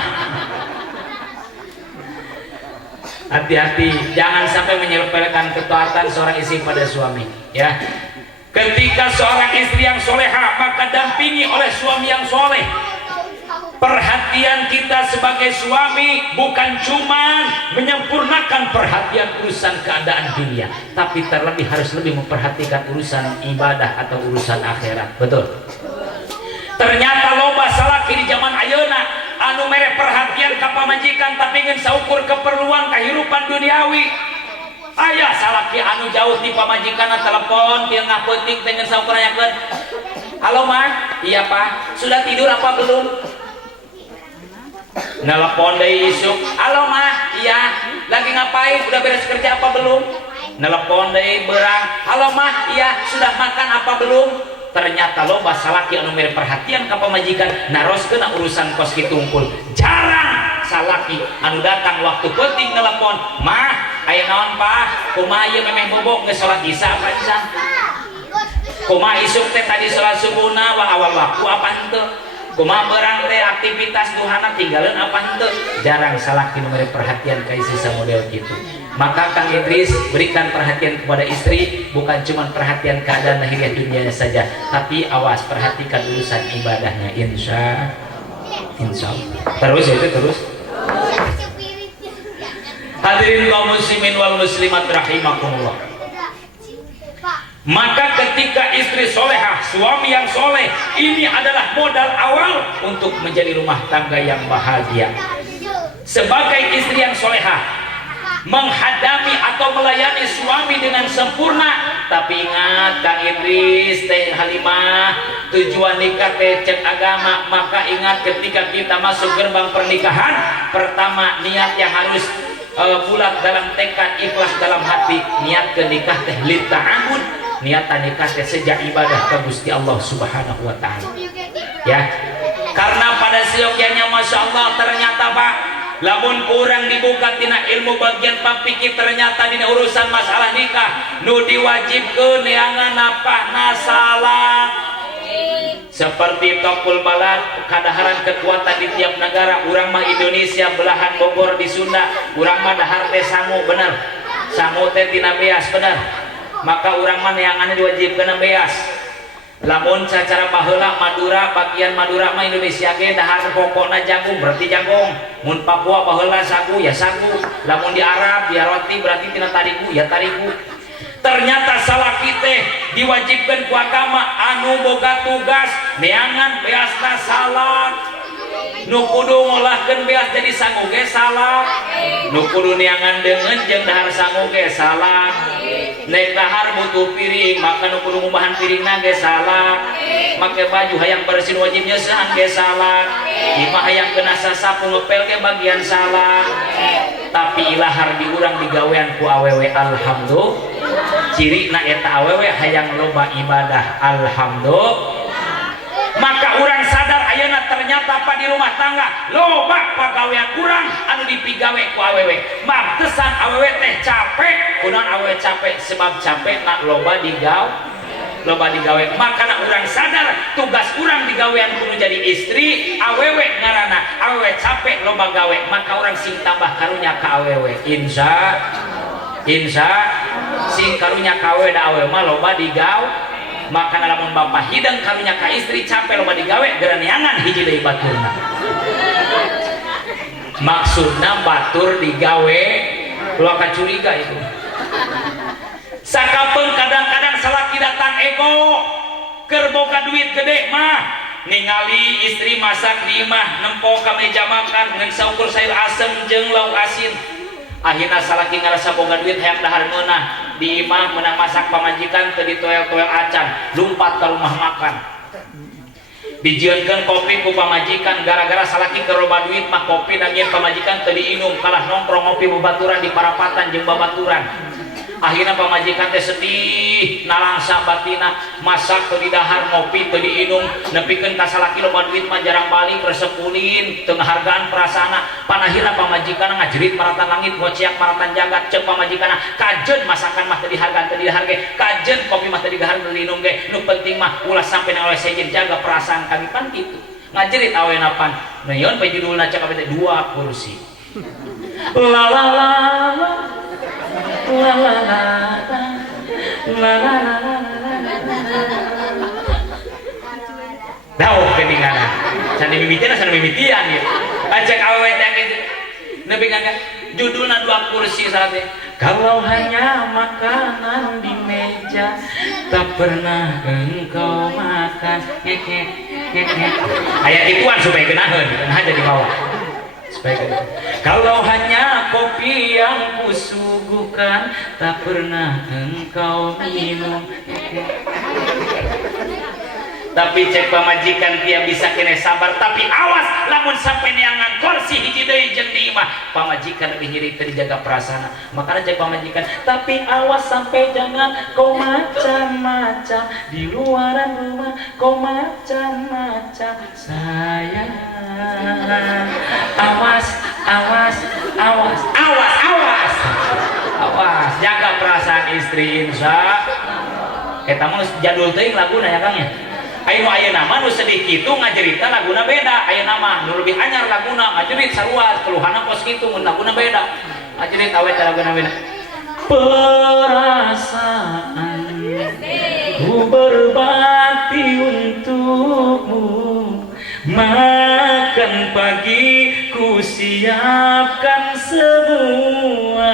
hati-hati jangan sampai menyepelekan ketaatan seorang istri pada suami ya ketika seorang istri yang soleha maka dampingi didampingi oleh suami yang soleh. Perhatian kita sebagai suami bukan cuma menyempurnakan perhatian urusan keadaan dunia, tapi terlebih harus lebih memperhatikan urusan ibadah atau urusan akhirat. Betul? Ternyata loba salaki di zaman ayeuna anu mere perhatian ka pamajikan tapi ingin saukur keperluan kehidupan duniawi. Aya salaki anu jauh di pamajikanna telepon tieu ngapeuting teh ngeun saukur nanyakeun. Halo Mah, iya Pak, sudah tidur apa belum? Nelpon deui isuk. Halo Mah, iya, lagi ngapain? Udah beres kerja apa belum? Nelpon deui beurang. Halo Mah, iya, sudah makan apa belum? Ternyata loba salaki anu mere perhatian ka pamajikan naroskeun urusan kos kitungkul. Jarang salaki anu datang waktu penting nelpon. Mah, aya naon Pak? Kumaha ieu memeh bobok geus salat isya apa isya? Kumaha isuk teh tadi salat subuhna wa awal waktu apa henteu? Kumaha beurang teh aktivitas duhana tinggalin apa henteu? Jarang salaki nu mere perhatian ka sisa model gitu. Maka Kang Idris berikan perhatian kepada istri, bukan cuma perhatian keadaan lahiriah dunianya saja, tapi awas perhatikan urusan ibadahnya. Insya Allah. Terus itu terus. Hadirin kaum muslimin wal muslimat rahimakumullah. Maka ketika istri solehah, suami yang soleh, ini adalah modal awal untuk menjadi rumah tangga yang bahagia. Sebagai istri yang solehah, menghadapi atau melayani suami dengan sempurna. Tapi ingat Kang Idris, Teh Halimah, tujuan nikah teh cek agama. Maka ingat ketika kita masuk gerbang pernikahan, pertama niatnya harus bulat dalam tekad, ikhlas dalam hati. Niat ke nikah teh lita'abud, niat nikah teh sejak ibadah ke Gusti Allah Subhanahu wa taala. Ya. Karena pada seyogianya Masya Allah ternyata Pak, lamun kurang dibuka tina ilmu bagian papiki, ternyata dina urusan masalah nikah nu diwajibkeun neangan napahna salat. Seperti tokul balad, kadaharan kekuatan di tiap negara. Urang mah Indonesia, belahan Bogor di Sunda, urang mah dahar teh sangu, bener. Sangu teh tina beas, bener. Maka urang mah neangan diwajibkeun beas. Lamun secara baheula Madura, bagian Madura mah Indonesia ge dahar pokokna jagung berarti jagung. Mun Papua baheula sagu ya sagu. Lamun di Arab ya roti berarti tina tarigu ya tarigu. Ternyata salaki teh diwajibkeun ku agama anu boga tugas neangan beasna salat. Nu kudu ngolahkeun beas jadi sangu ge salat. Nu kudu neangan deungeun jeung dahar sangu ge salat. Nek dahar butuh piring, maka nu kudu ngubahan piringna ge salat. Make baju hayang bersih wajib nyeusehan ge salat. Imah hayang kena sasapu ngepel ge bagian salat. Tapi ilahar di urang digawean ku awewe alhamdulillah. Ciri na eta awewe hayang loba ibadah alhamdulillah. Maka urang sadar ayeuna ternyata apa di rumah tangga loba pagawean urang anu dipigawe ku awewe. Martesan awewe teh capek, kunaon awewe capek? Sebab capek na loba digawe. Maka na urang sadar tugas urang digawean kudu jadi istri, awewe ngaranna awewe capek loba gawe, maka urang sing tambah karunya ka awewe. Insya sing karunya kawe da awewe mah loba digawe. Maka lamun bapak hidang karunya ka istri capek loba digawe geraneangan hiji deui baturna. Maksudna batur digawe lo curiga itu. Sakapeung kadang-kadang salaki datang ego keur boga duit gede mah ningali istri masak di imah nempo ka meja makan ngan saukur sayur asem jeung lauk asin. Akhirna salaki ngarasa boga duit hayang dahar meunah di imah menang masak pamajikan teu ditoel-toel acan, lumpat ka rumah makan. Dijieunkeun kopi ku pamajikan, gara-gara salaki keur loba duit mah kopi nangieun pamajikan teu diinum, kalah nongkrong ngopi babaturan di parapatan jeung babaturan. Akhirnya pamajikan teh sedih nalangsa batina, masak teu didahar, ngopi teu diinum, nepikeun ka salaki loba duit mah jarang balik, resep ulin, teu ngahargaan perasaana. Panahirna pamajikan ngajerit maratan langit, ngociak maratan jagat, ceuk pamajikanna kajeun masakan mah teu dihargaan teu didaharge, kajeun kopi mah teu didahar teu diinum ge, nu penting mah ulah sampe nang oleh sejen jaga perasaan kami pan kitu. Ngajerit aweuna pan, naon bae judulna cek abet 2 kursi. La la la la la la la la la la. Dauh keninganan. Can dimimitian asa mimitian ya. Ajak awewe teh gitu. Nepi kagak judulna dua kursi sate. Kalau hanya makanan di meja tak pernah engkau makan. Ayat ituan supaya genaheun, nah jadi bawah. Supaya genaheun. Kalau hanya kopi yang kusuguhkan tak pernah engkau minum. Tapi cek pamajikan dia bisa kena sabar, tapi awas lamun sampai neangan kursi hiji deui jeung di imah pamajikan lebih nyeri terjaga perasaan. Makanya cek pamajikan, tapi awas sampai jangan kau macam-macam di luaran rumah, kau macam-macam sayang. Awas, awas, awas, awas, awas, awas, jaga perasaan istri insya. Kita mau jadul teuing laguna ya Kang ya. Ayo nama nu sedih kitu ngajerita laguna beda. Ayo nama nu lebih anyar laguna ngajerit sarua keluhana pos kitu mun laguna beda. Ngajerit awet laguna beda. Perasaan ku berbakti untukmu, makan pagi ku siapkan semua.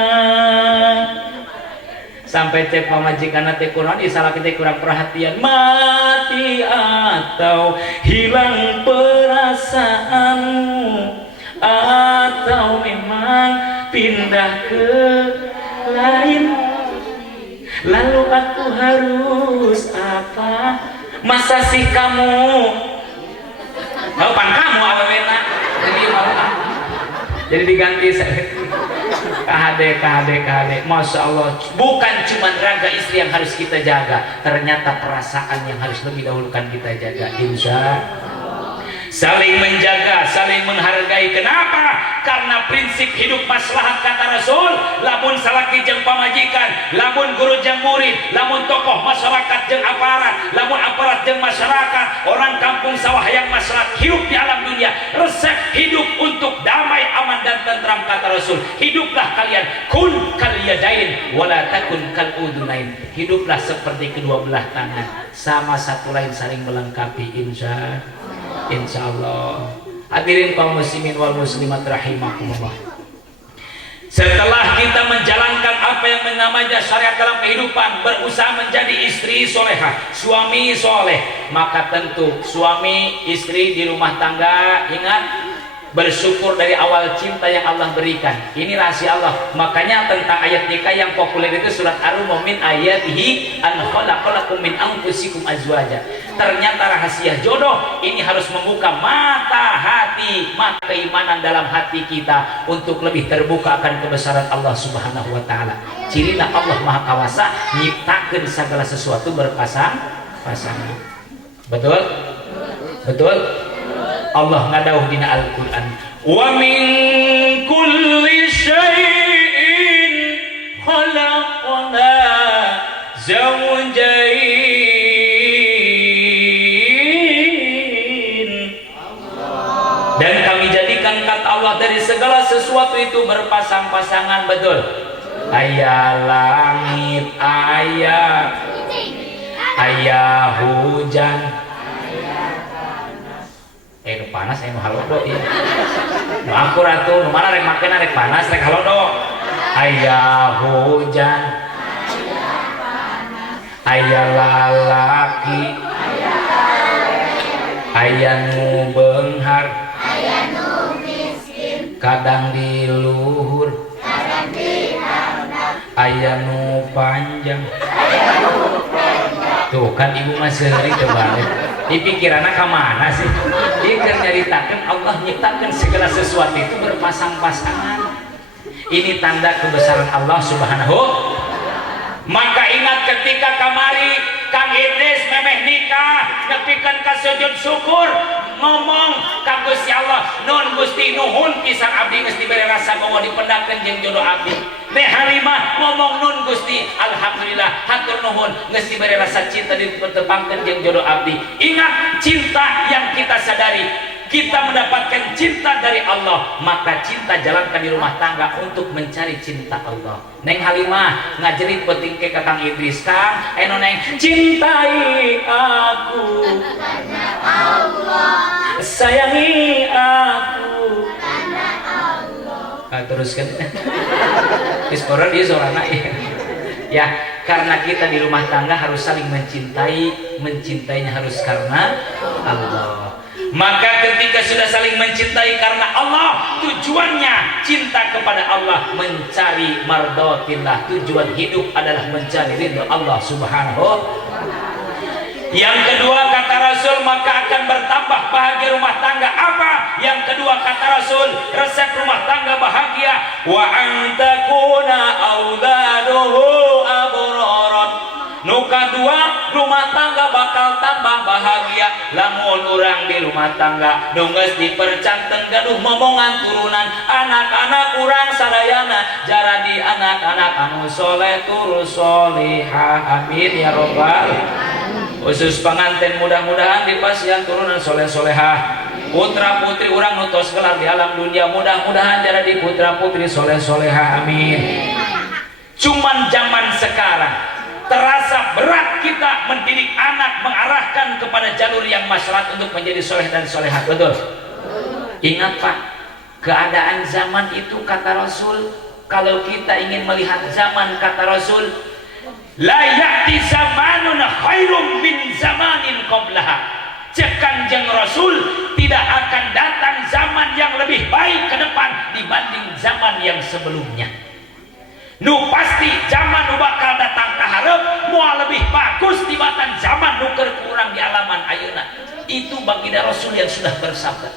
Sampai cek pamajikan teh kunaon isalah kita kurang perhatian, mati atau hilang perasaanmu, atau memang pindah ke lain. Lalu aku harus apa? Masa sih kamu? Pan kamu awewena. Jadi diganti KHD. Masya Allah, bukan cuma raga istri yang harus kita jaga, ternyata perasaan yang harus lebih dahulukan kita jaga. Insya saling menjaga, saling menghargai. Kenapa? Karena prinsip hidup maslahat kata Rasul, lamun salaki jeung pamajikan, lamun guru jeung murid, lamun tokoh masyarakat jeung aparat, lamun aparat jeung masyarakat, orang kampung sawah yang masyarakat hidup di alam dunia, resep hidup untuk damai, aman dan tentram kata Rasul. Hiduplah kalian kun kal yadain wala takun kal udunain. Hiduplah seperti kedua belah tangan, sama satu lain saling melengkapi. Insya Allah. Hadirin kaum muslimin wal muslimat rahimakumullah. Setelah kita menjalankan apa yang namanya syariat dalam kehidupan, berusaha menjadi istri solehah, suami soleh, maka tentu suami istri di rumah tangga ingat bersyukur dari awal cinta yang Allah berikan. Ini rahasia Allah. Makanya tentang ayat nikah yang populer itu surat Ar-Rum, min ayatihi an khalaqalakum min anfusikum azwaja. Ternyata rahasia jodoh ini harus membuka mata hati, mata keimanan dalam hati kita untuk lebih terbuka akan kebesaran Allah Subhanahu wa taala. Cirina Allah Maha Kawasa nyiptakeun segala sesuatu berpasang-pasangan. Betul? Betul? Allah ngadauh dina Al-Qur'an, wa min kulli syai'in khalaqna zawjain. Dan kami jadikan kata Allah dari segala sesuatu itu berpasang-pasangan. Betul? Aya langit, aya hujan, nu panas, nu halodo ieu. Nu aku ratu, nu mana rek makena rek panas, rek halodo. Aya hujan, aya lalaki, aya nu beunghar, aya nu miskin, kadang di luhur, kadang di handap, aya nu panjang. Tuh kan ibu mah seuri teu balik. Dipikiranna ka mana sih? Dia keur nyaritakeun Allah nyiptakeun segala sesuatu itu berpasang-pasangan. Ini tanda kebesaran Allah Subhanahu. Maka ingat ketika kamari Kang Idris memeh nikah, nepikeun ka sujud syukur, ngomong ka Gusti Allah, nun Gusti nuhun pisan abdi geus dibere rasa bahwa dipendakeun jeung jodoh abdi. Teh Halimah ngomong nun Gusti, alhamdulillah hatur nuhun geus dibere rasa cinta ditepangkeun jeung jodoh abdi. Ingat cinta yang kita sadari, kita mendapatkan cinta dari Allah, maka cinta jalankan di rumah tangga untuk mencari cinta Allah. Neng Halimah ngajerit penting ke Kang Idris, Kang, neng cintai aku karena Allah. sayangi aku. Teruskan. Orang dia seorang ya, karena kita di rumah tangga harus saling mencintai, mencintainya harus karena Allah. Maka ketika sudah saling mencintai karena Allah, tujuannya cinta kepada Allah, mencari mardotillah. Tujuan hidup adalah mencari ridho Allah subhanahu. Yang kedua kata Rasul, maka akan bertambah bahagia rumah tangga. Apa? Yang kedua kata Rasul, resep rumah tangga bahagia, wa antakuna auladuhu abroron. Nuka dua, rumah tangga bakal tambah bahagia lamun urang di rumah tangga nungges dipercanten gaduh momongan turunan anak-anak urang sadayana jaradi anak-anak anu soleh turus solihah. Amin ya robbal. Khusus pengantin mudah-mudahan dipasihan turunan soleh solehah. Putra putri urang nutos gelar di alam dunia mudah-mudahan jadi putra putri soleh solehah. Amin. Cuman zaman sekarang terasa berat kita mendidik anak, mengarahkan kepada jalur yang maslahat untuk menjadi soleh dan solehah. Betul? Ingat Pak, keadaan zaman itu kata Rasul, kalau kita ingin melihat zaman kata Rasul, la ya'ti zamanun khairum min zamanin qablaha. Cek Kanjeng Rasul, tidak akan datang zaman yang lebih baik ke depan dibanding zaman yang sebelumnya. Nu pasti zaman nu bakal datang ke hareup moal lebih bagus dibanding zaman nu keur kurang di alaman ayeuna. Itu baginda Rasul yang sudah bersabda.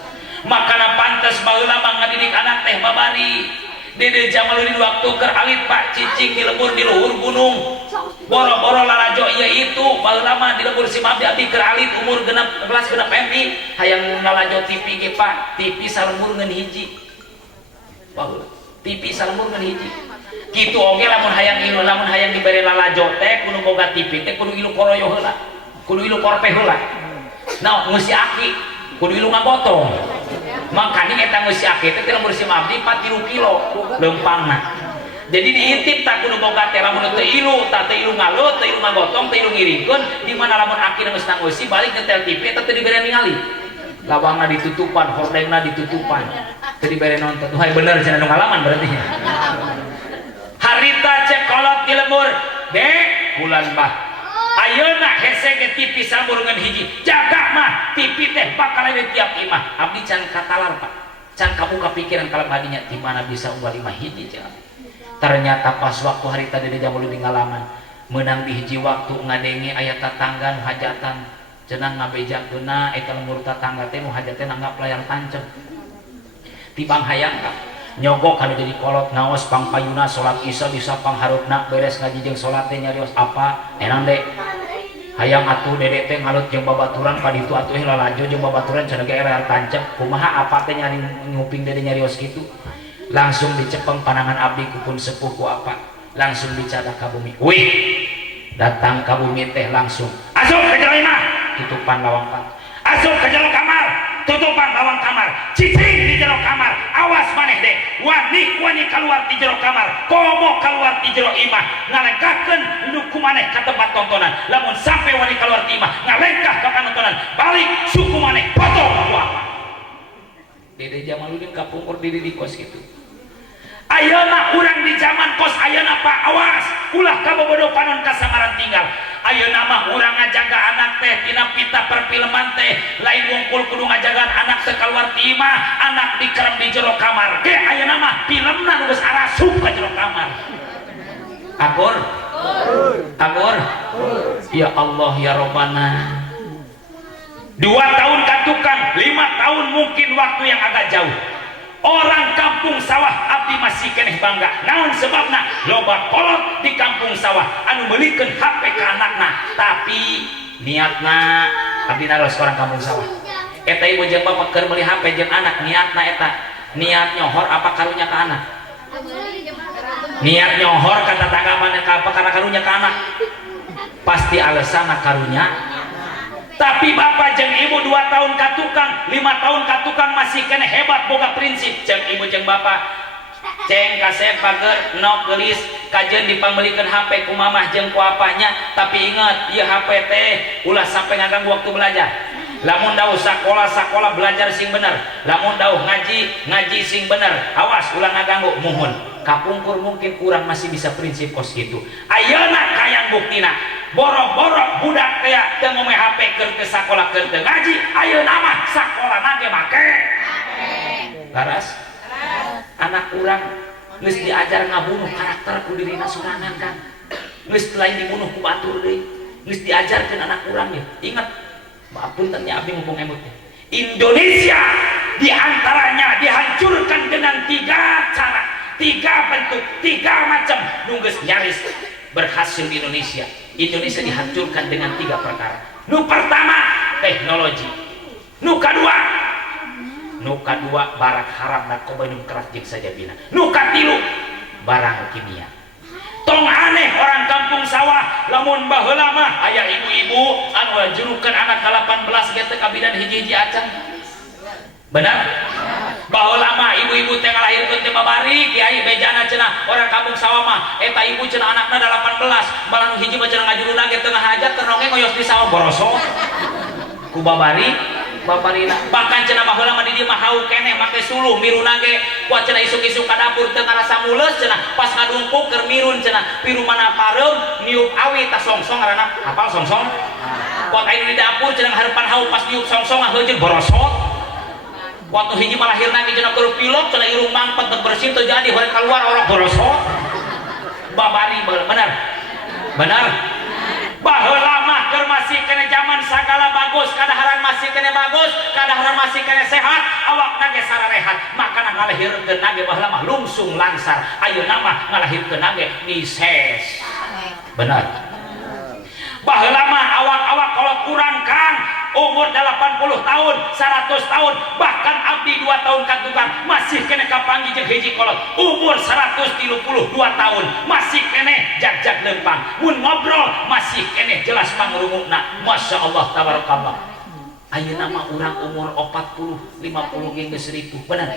Makana pantes baheula mah ngadidik anak teh babari. Dede Jamaluddin waktu keur alit Pak cicing di lembur di luhur gunung. Boro-boro lalajo ieu itu baheula mah di lembur si Mabdi abdi keur alit umur genep kelas genep MI hayang ngalajo TV ge Pak, TV salembur ngeun hiji. Baheula TV salembur ngeun hiji. Kitu oge lamun hayang ilu, lamun hayang diberi lalajo teh kudu boga TV teh kudu ilu koroyo heula, kudu ilu korpe heula. Nah ngeusi aki kudu ilu ngagotong. Makanya eta ngeusi aki teh lamun si Mabdi 4 kilo leumpangna. Jadi diintip tak kudu boga teh lamun teu ilu, tah teu ilu ngalut, teu ilu ngagotong, teu ilu ngiringkeun, di mana lamun aki geus ngeusi balik nyetel TV teh teu dibere ningali. Lawangna ditutupan, hordengna ditutupan. Teu dibere nonton. Wah bener cenah nu ngalaman berarti. Harita cek kolot di lembur dek bulan bah ayeuna hese ge TV sambur ngeun hiji jaga mah TV teh bakal aya tiap imah abdi can katalar Pak can kabuka pikiran kalau badinya di mana bisa unggal imah hiji cenah. Ternyata pas waktu harita Dede Jamaluddin ngalaman menang di hiji waktu ngadenge aya tatangga nu hajatan cenah ngabejakeuna eta lembur tatangga teh nu hajatna nanggap layar tancep tibang hayang Kak nyogok kana jadi kolot ngaos pangpayuna salat isya bisa pangharupna beres ngaji jeung salat teh nyarios apa enang dek hayang atuh dedek teh ngalut jeung babaturan ka ditu atuh lalajo jeung babaturan cenah ge area tancep kumaha apa teh nyari nguping dede nyarios kitu langsung dicepeng panangan abdi ku pun sepuh ku apa langsung dicadak ka bumi wih datang ka bumi teh langsung asup ke jero imah tutupan lawang kamar asup ke jero kamar tutupan lawang kamar cicing di jero kamar awas maneh deh wani keluar di jero kamar komo keluar di jero imah ngalengkahkeun nu kumaneh ka tempat tontonan lamun sampai wani keluar di imah ngalengkah ka tontonan balik suku maneh potong ku apa Dede Jamaluddin kapungkur diri di kos gitu. Ayeuna urang di zaman kos ayeuna Pak awas ulah kabobodo panon kasamaran tinggal ayeuna mah urang ngajaga anak teh tina pita perfilman teh lain wungkul kudu ngajagaan anak teh keluar ti imah anak dikerem di jero kamar ge ayeuna mah filmna nu geus arasup ka jero kamar akur ya Allah ya Robbana 2 tahun katukang 5 tahun mungkin waktu yang agak jauh orang kampung sawah abdi masih keneh bangga naon sebabna loba kolot di kampung sawah anu meulikeun HP ka anakna tapi niatna abdi naros orang kampung sawah eta ibu jeung bapak keur meuli HP jeung anak niatna eta niat nyohor apa karunya ka anak niat nyohor ka tetangga mana ka apa karunya ka anak pasti alasanna karunya. Tapi bapak jeung ibu 2 tahun katukang 5 tahun katukang masih kena hebat boga prinsip jeung ibu jeung bapak ceng kasep pager no gelis kajen dipambelikeun HP ku mamah jeung ku apanya tapi ingat ieu HP teh ulah sampai ngaganggu waktu belajar lamun dauh sakola belajar sing bener, lamun dauh ngaji sing bener, awas ulah ngaganggu muhun kapungkur mungkin kurang masih bisa prinsip kos gitu. Ayeuna kayang buktina boro-boro budak teh teu ngomeh HP keur teu sakola keur teu ngaji, ayeuna mah sakola nage make laras anak urang geus diajar ngabunuh karakter ku dirina sorangan kan, geus lain dibunuh ku batur deui, geus diajarkeun anak urang ya. Ingat maafun tanya abdi mumpung emut, Indonesia diantaranya dihancurkan dengan 3 cara, 3 bentuk, 3 macam nunggus nyaris berhasil di Indonesia. Indonesia dihancurkan dengan 3 perkara. Nu pertama teknologi, nu kadua barang haram narkoba minum keras jeung sajabina, nu katilu barang kimia. Tong aneh orang kampung sawah lamun baheula mah aya ibu-ibu anu ngajurukeun anak 18 ge teh kabidan hiji-hiji acan. Benar? Baheula mah ibu-ibu teh ngalahirkeun teh babari kiai bejana cenah orang kampung sawah mah eta ibu cenah anakna 18 malah nu hiji mah cenah ngajuruna ge tengah hajat ternonge ngoyos di sawah borosok ku babarina. Bahkan cenah baheula mah di dieu mah hau keneh make suluh miruna ge kuat cenah isuk-isuk ka dapur teu ngarasa mules cenah pas ngadumpuk keur mirun cenah piru mana pareum niup awi tas songsong ngaranna hafal songsong kuat aya di dapur cenah hareupan hau pas niup songsong heujeun borosot waktu hiji mah lahirna ge cenah keur pilok cenah irung mangpet teu bersih teu jadi horek keluar orok borosot babari bener baheula mah keur masih kena zaman sagala bagus kadaharan masih kena bagus kadaharan masih kena sehat awakna ge sararehat makana ngalahirkeun ge baheula mah lungsung langsar ayeuna mah ngalahirkeun ge nises benar baheula mah awak-awak kalau kurang kang umur 80 tahun 100 tahun bahkan abdi 2 tahun katukang masih kena kapanggih jeung hiji kolot umur 132 tahun masih kene jag-jag lempang mun ngobrol masih kene jelas pangrungukna masya Allah tabarakallah. Ayeuna mah urang umur 40 50 ge geus 1000 bener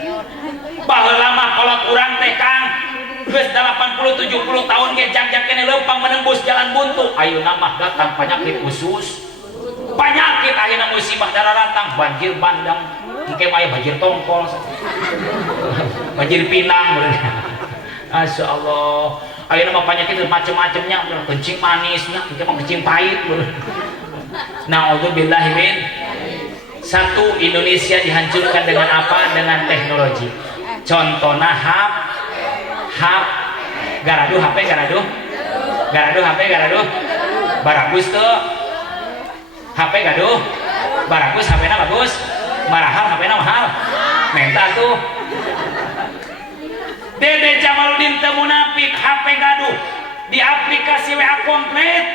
baheula mah kolot urang teh kang geus 80 70 tahun ge jag-jag kene lempang menembus jalan buntu ayeuna mah datang penyakit khusus penyakit ayeuna musibah dararantang banjir bandang engke aya banjir tongkol banjir pinang masya Allah ayeuna mah penyakit macam-macamnya kencing manisnya engke mah kencing pahit naudzubillahi min. Satu, Indonesia dihancurkan dengan apa? Dengan teknologi. Contohnya garaduh HP baragus tuh HP gaduh baragus HP na bagus marahal HP na mahal mental tuh Dede Jamaluddin teu munafik HP gaduh di aplikasi WA komplit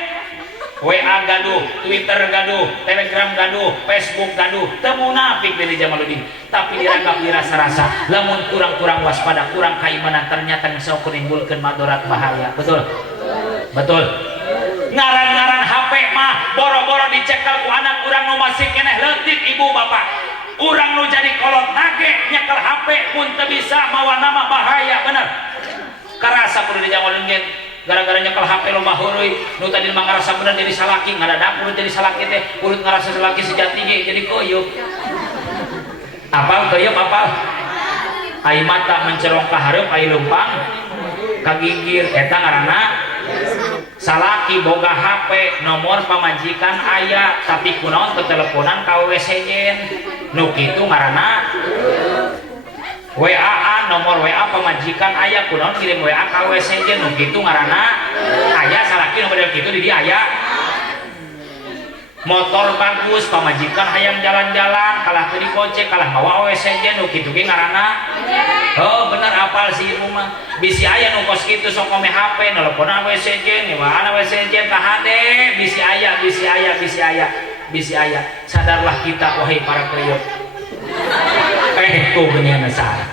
WA gaduh, Twitter gaduh, Telegram gaduh, Facebook gaduh, teu munafik Dede Jamaluddin tapi diranggap dirasa-rasa lamun kurang waspada kurang keimanan ternyata bisa menimbulkan madorat bahaya. Betul ngaran-ngaran HP mah boro-boro dicekel ku anak urang nu masih keneh leutik ibu bapak urang nu jadi kolot nage nyekel HP pun teu bisa mawa nama bahaya bener karasa kudu dijamalkeun gara-gara nyekel HP lo mah heureui nu tadi mah ngarasa bener jadi salaki ngadadak urut jadi salaki teh urut ngarasa salaki sejati ge jadi koyeup apal koyeup apal ai mata mencerong ka hareup ai leumpang kagigir eta ngaranna salaki boga HP nomor pamajikan aya tapi kunaon keteleponan ka WC-jen nu kitu ngaranna WA nomor WA pamajikan aya kunaon kirim WA ka WC-jen nu kitu ngaranna aya salaki nu model kitu di dia aya motor bagus pamajikan hayang jalan-jalan kalah teu dikocek kalah mawa WC-jen nu kitu ge ngaranna oh bener apal si ibu mah bisi aya nu kos kitu sok ngomeh HP nelponan WC-jen gimana WC-jen ka hade bisi aya sadarlah kita wahai para koyok tuh benyana salah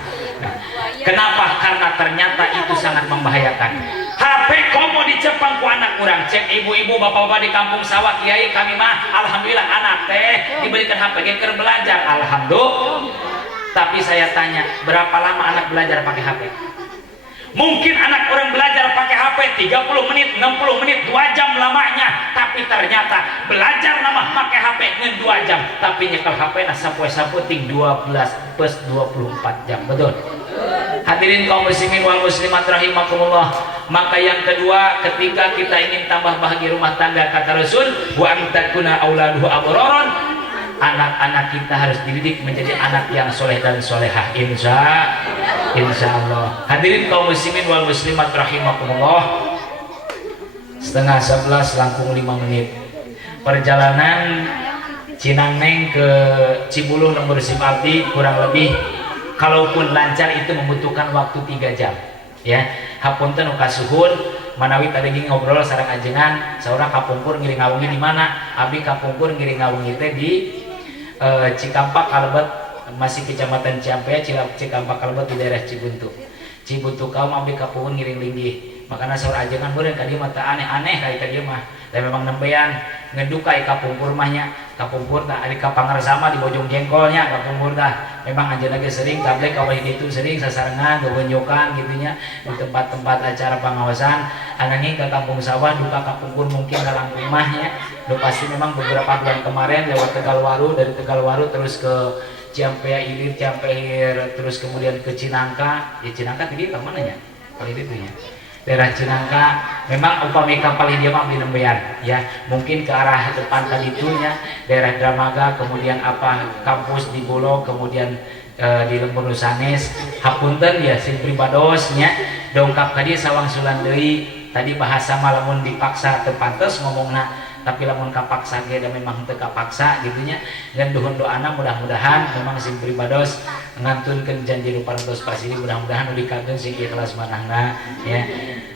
kenapa karena ternyata itu sangat membahayakan HP komo dicepang ku anak kurang cek ibu-ibu bapak-bapak di kampung sawah kiai kami mah alhamdulillah anak teh diberikan HP ge keur belajar alhamdulillah tapi saya tanya berapa lama anak belajar pakai HP Mungkin anak orang belajar pakai HP 30 menit, 60 menit, 2 jam lamanya, tapi ternyata belajar nama pakai HP dengan 2 jam, tapi nyekel HP nah sapoe-sapoe ting 12 plus 24 jam. Betul? Hadirin kaum muslimin wal muslimat rahimakumullah. Maka yang kedua, ketika kita ingin tambah bahagia rumah tangga, kata Rasul, wa antakuna auladuhu abroron, anak-anak kita harus dididik menjadi anak yang soleh dan solehah, insya Allah. Hadirin kaum muslimin wal muslimat rahimakumullah. Setengah 11 langkung 5 menit perjalanan Cinangneng ke Cibuluh Lembur Simpati, kurang lebih kalaupun lancar itu membutuhkan waktu 3 jam ya. Hapunten uka suhun manawi tadi ngobrol sareng ajengan saurang kapungkur ngiring ngawungi di mana. Abi kapungkur ngiring ngawungi teh di Cikampak Kalebet, masih kecamatan Ciampea, Cikampak Kalebet di daerah Cibuntu kaum abi kapungkur ngiring linggih. Makanya saurang ajengan beureun ka dieu mah teu aneh-aneh ka dieu mah. Dan memang nembean ngedukai kapungkur mahnya. Kapungkur tah ari kapangarsama di Bojong Jengkolnya kapungkur tah. Memang anjeunna ge sering tablik ka itu sering sasarengan gewenjokan gitunya di tempat-tempat acara pengawasan. Ananging ke kampung sawah duka kapungkur mungkin dalam rumahnya. Udah pasti memang beberapa bulan kemarin lewat Tegalwaru, dari Tegalwaru terus ke Ciampea Ilir, Ciampea terus kemudian ke Cinangka. Ya Cinangka tadi ke mana nya? Kali itu ya. Daerah Cinangka memang upami kapal dia mah di nembean ya, mungkin ke arah depan tadi itunya daerah Dramaga, kemudian apa kampus di Bulog, kemudian di Lembur Nusanes. Hapunten ya sing pribadosnya dongkap ka dieu sawang sulan deui. Tadi bahasa malamun dipaksa teu pantes ngomongna, tapi lamun kapaksa ge da memang teu kapaksa gitunya. Dan duhun doana mudah-mudahan memang sing pribados ngantunkeun janji nu parantos pasili, mudah-mudahan uli kagem sing ikhlas manahna ya.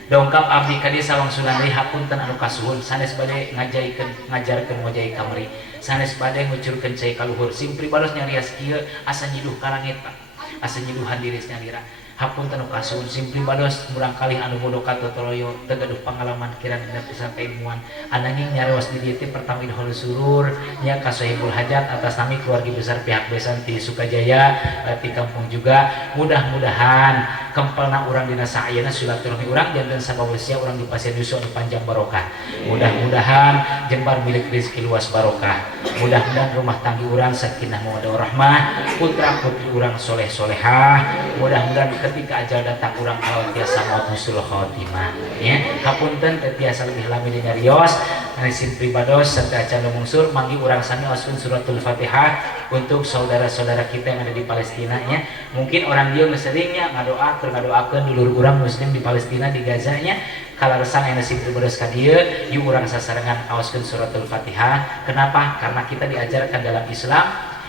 Dongkap abdi ka dieu sawang sulan deui. Hapunten anu kasuhun sanes bade ngajarkeun ngojai kamari, sanes bade ngucurkeun cai ka luhur. Sing pribados nyarias kieu asa nyiduh ka langit Pak, asa nyiduhan diri nyalira. Hapunten anu kasuhun sing pribados murang kalih anu bodoka totoloyo teu gaduh pangalaman kirana pisan kailmuan. Ananging nyarios di dieu teh pertama idhol surur nya ka Sohibul Hajat atas nami keluarga besar pihak besan di Sukajaya, di kampung juga. Mudah-mudahan kempelna urang dina saayana silaturahmi urang janten sabawesia urang di pasien yuswa anu panjang barokah. Mudah-mudahan jembar milik rezeki luas barokah. Mudah-mudahan rumah tangga urang sakinah mawaddah warahmah, putra putri urang soleh solehah. Mudah-mudahan ketika ajal datang urang tiasa maut husnul khotimah ya. Hapunten teu tiasa lebih lami di nyarios sin pribados serta acan mungsur manggi urang sami wasun suratul Fatihah untuk saudara-saudara kita yang ada di Palestina ya. Mungkin orang dia seringnya ngadoakeun dulur urang muslim di Palestina, di Gaza nya. Kalaresan aya sin pribados ka dieu yu urang sasarengan aoskeun suratul Fatihah. Kenapa? Karena kita diajarkan dalam Islam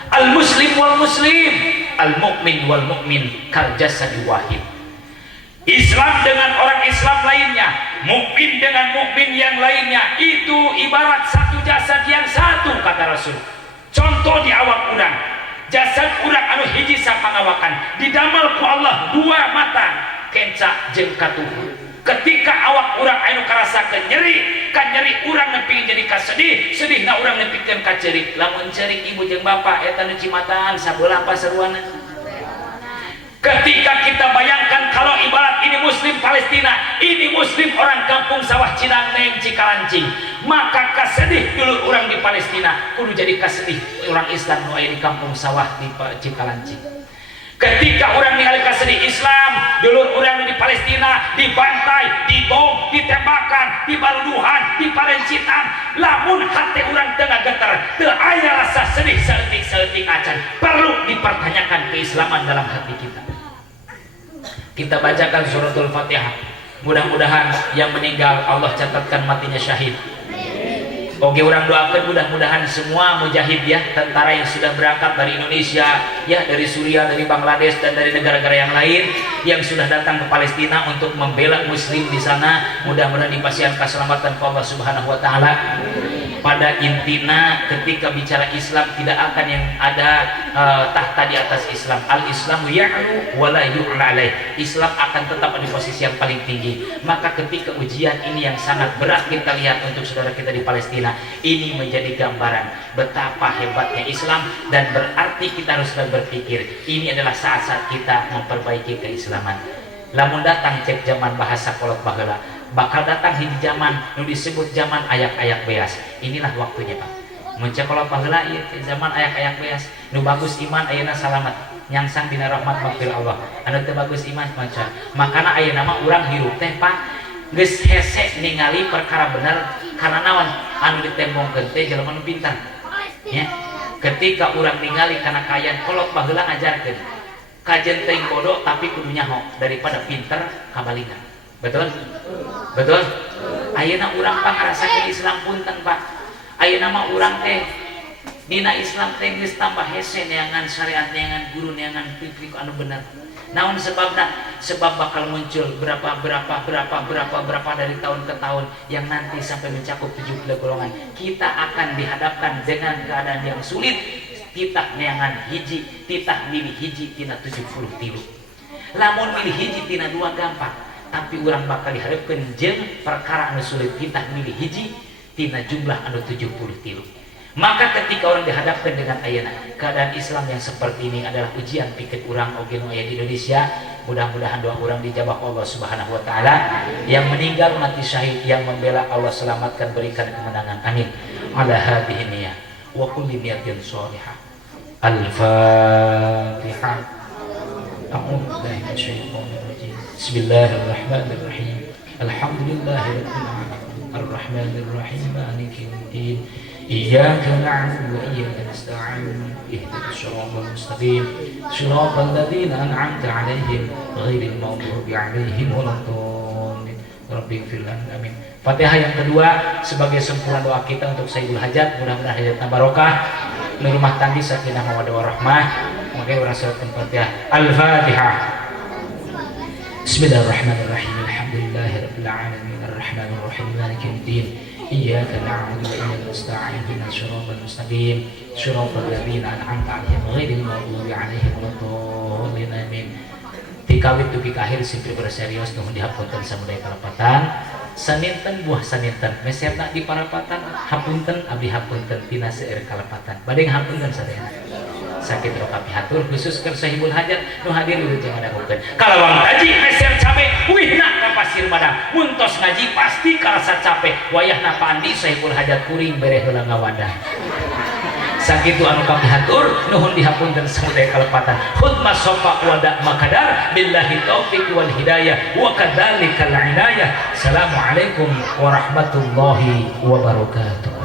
al muslim wal muslim, al mukmin wal mukmin kal jasadi wahid. Islam dengan orang Islam lainnya, mukmin dengan mukmin yang lainnya itu ibarat satu jasad yang satu, kata Rasul. Contoh di awak urang, jasad urang anu hiji sapangawakan didamel ku Allah 2 mata kenca jeung katuhu. Ketika awak urang anu karasakeun nyeri, kan nyeri urang nepi jadi kasedih, sedihna urang nepikeun ka ceurik. Lamun ceurik ibu jeung bapak eta nu cimataan sabeula apa seruana. Ketika kita bayangkan kalau ibarat ini muslim Palestina, ini muslim orang kampung sawah Cinangneng Cikalancing, maka kasedih dulu orang di Palestina kudu jadi kasedih orang Islam nu aya di kampung sawah di Cikalancing. Ketika orang ningali kasedih Islam, dulur orang di Palestina dibantai, dibom, ditembakkan, dibaluduhan, diparencitan, lamun hati orang tengah getar, teu aya rasa sedih saeutik-saeutik acan. Perlu dipertanyakan keislaman dalam hati kita. Kita bacakan suratul Fatihah. Mudah-mudahan yang meninggal Allah catatkan matinya syahid. Oke, orang doakan mudah-mudahan semua mujahid ya, tentara yang sudah berangkat dari Indonesia ya, dari Suriah, dari Bangladesh dan dari negara-negara yang lain yang sudah datang ke Palestina untuk membela muslim di sana, mudah-mudahan dipasihan keselamatan Allah Subhanahu wa taala. Pada intina ketika bicara Islam tidak akan yang ada tahta di atas Islam. Al-Islamu ya'lu wa la yu'la alaih. Islam akan tetap di posisi yang paling tinggi. Maka ketika ujian ini yang sangat berat kita lihat untuk saudara kita di Palestina, ini menjadi gambaran betapa hebatnya Islam, dan berarti kita harus berpikir ini adalah saat-saat kita memperbaiki keislaman. lamun datang cek zaman bahasa kolot baheula bakal datang hiji zaman nu disebut zaman ayak-ayak beas. Inilah waktunya Pak. Mun cek kolot baheula ieu zaman ayak-ayak beas nu bagus iman ayeuna salamet nyangsang dina rahmat maghfir Allah, anu teu bagus iman maca. Makana ayeuna mah urang hirup teh Pak geus hese ningali perkara bener karena naon anu ditembongkeun teh jelema nu pintar. Ya. Ketika urang ningali kana kayan kolot baheula ngajarkeun. Kajen teuing bodoh tapi kudu nyaho daripada pinter kabalingan. Betul? Betul? Ayeuna urang pangarasakeun Islam punten Pak. Ayeuna mah urang teh dina Islam teh geus tambah hese neangan syariat neangan guru neangan pipik anu bener. Naon sebabna? Sebab bakal muncul berapa dari tahun ke tahun yang nanti sampai mencakup 70 golongan. Kita akan dihadapkan dengan keadaan yang sulit. Titah neangan hiji, titah milih hiji tina 73. Lamun milih hiji tina 2 gampang, tapi urang bakal dihadapkeun jeung perkara anu sulit titah milih hiji tina jumlah anu 73. Maka ketika orang dihadapkan dengan ayeuna keadaan Islam yang seperti ini adalah ujian pikir urang oge nu aya di Indonesia. Mudah-mudahan doa urang dijabah Allah Subhanahu wa taala. Yang meninggal mati syahid, yang membela Allah selamatkan, berikan kemenangan. Amin. Ala hadhihi niyah wa kulli niyatin shalihah. Al-Fatihah. A'udzu billahi minasyaitonir rajim. Bismillahirrahmanirrahim. Alhamdulillahirabbil alamin. Arrahmanir rahim. Maliki yaumiddin. Iyyaka na'budu wa iyyaka nasta'in. Ihdinas siratal mustaqim. Siratal ladzina an'amta 'alaihim ghairil maghdubi 'alaihim waladdallin. Rabbighfir lana. Amin. Fatihah yang kedua sebagai sempurna doa kita untuk Sayyidul Hajat, mudah-mudahan hajatna barokah, nu rumah tangga sakinah mawaddah warahmah. Maka urang salatkeun Fatihah. Al-Fatihah. Bismillahirrahmanirrahim. Alhamdulillahirabbil alamin. Arrahmanir rahim. Maliki yaumiddin. Iyyaka na'budu wa iyyaka nasta'in. Ihdinas siratal mustaqim. Siratal ladzina an'amta 'alaihim ghairil maghdubi 'alaihim waladdallin. Amin. Tikawit dugi ka akhir simpel berserius nuhun dihapunten samudaya kalapatan. Saninten buah saninten meserna di parapatan hapunten abdi hapunten tina seueur kalapatan. Bade ngahapunten sadayana. Sakit roka pihatur khusus keur Sahibul Hajat nu hadir wilujeng ngadangukeun. Kalawang kaji meser capek wihna ka pasir madang. Muntos ngaji pasti karasa capek. Wayahna pandi Sahibul Hajat kuring bere heula ngawadah. Sakitu anu kapihatur nuhun dihapunten samudaya kalepatan. Khutmah sofa wada makadar billahi taufiq wal hidayah wa kadzalikal inayah. Assalamualaikum warahmatullahi wabarakatuh.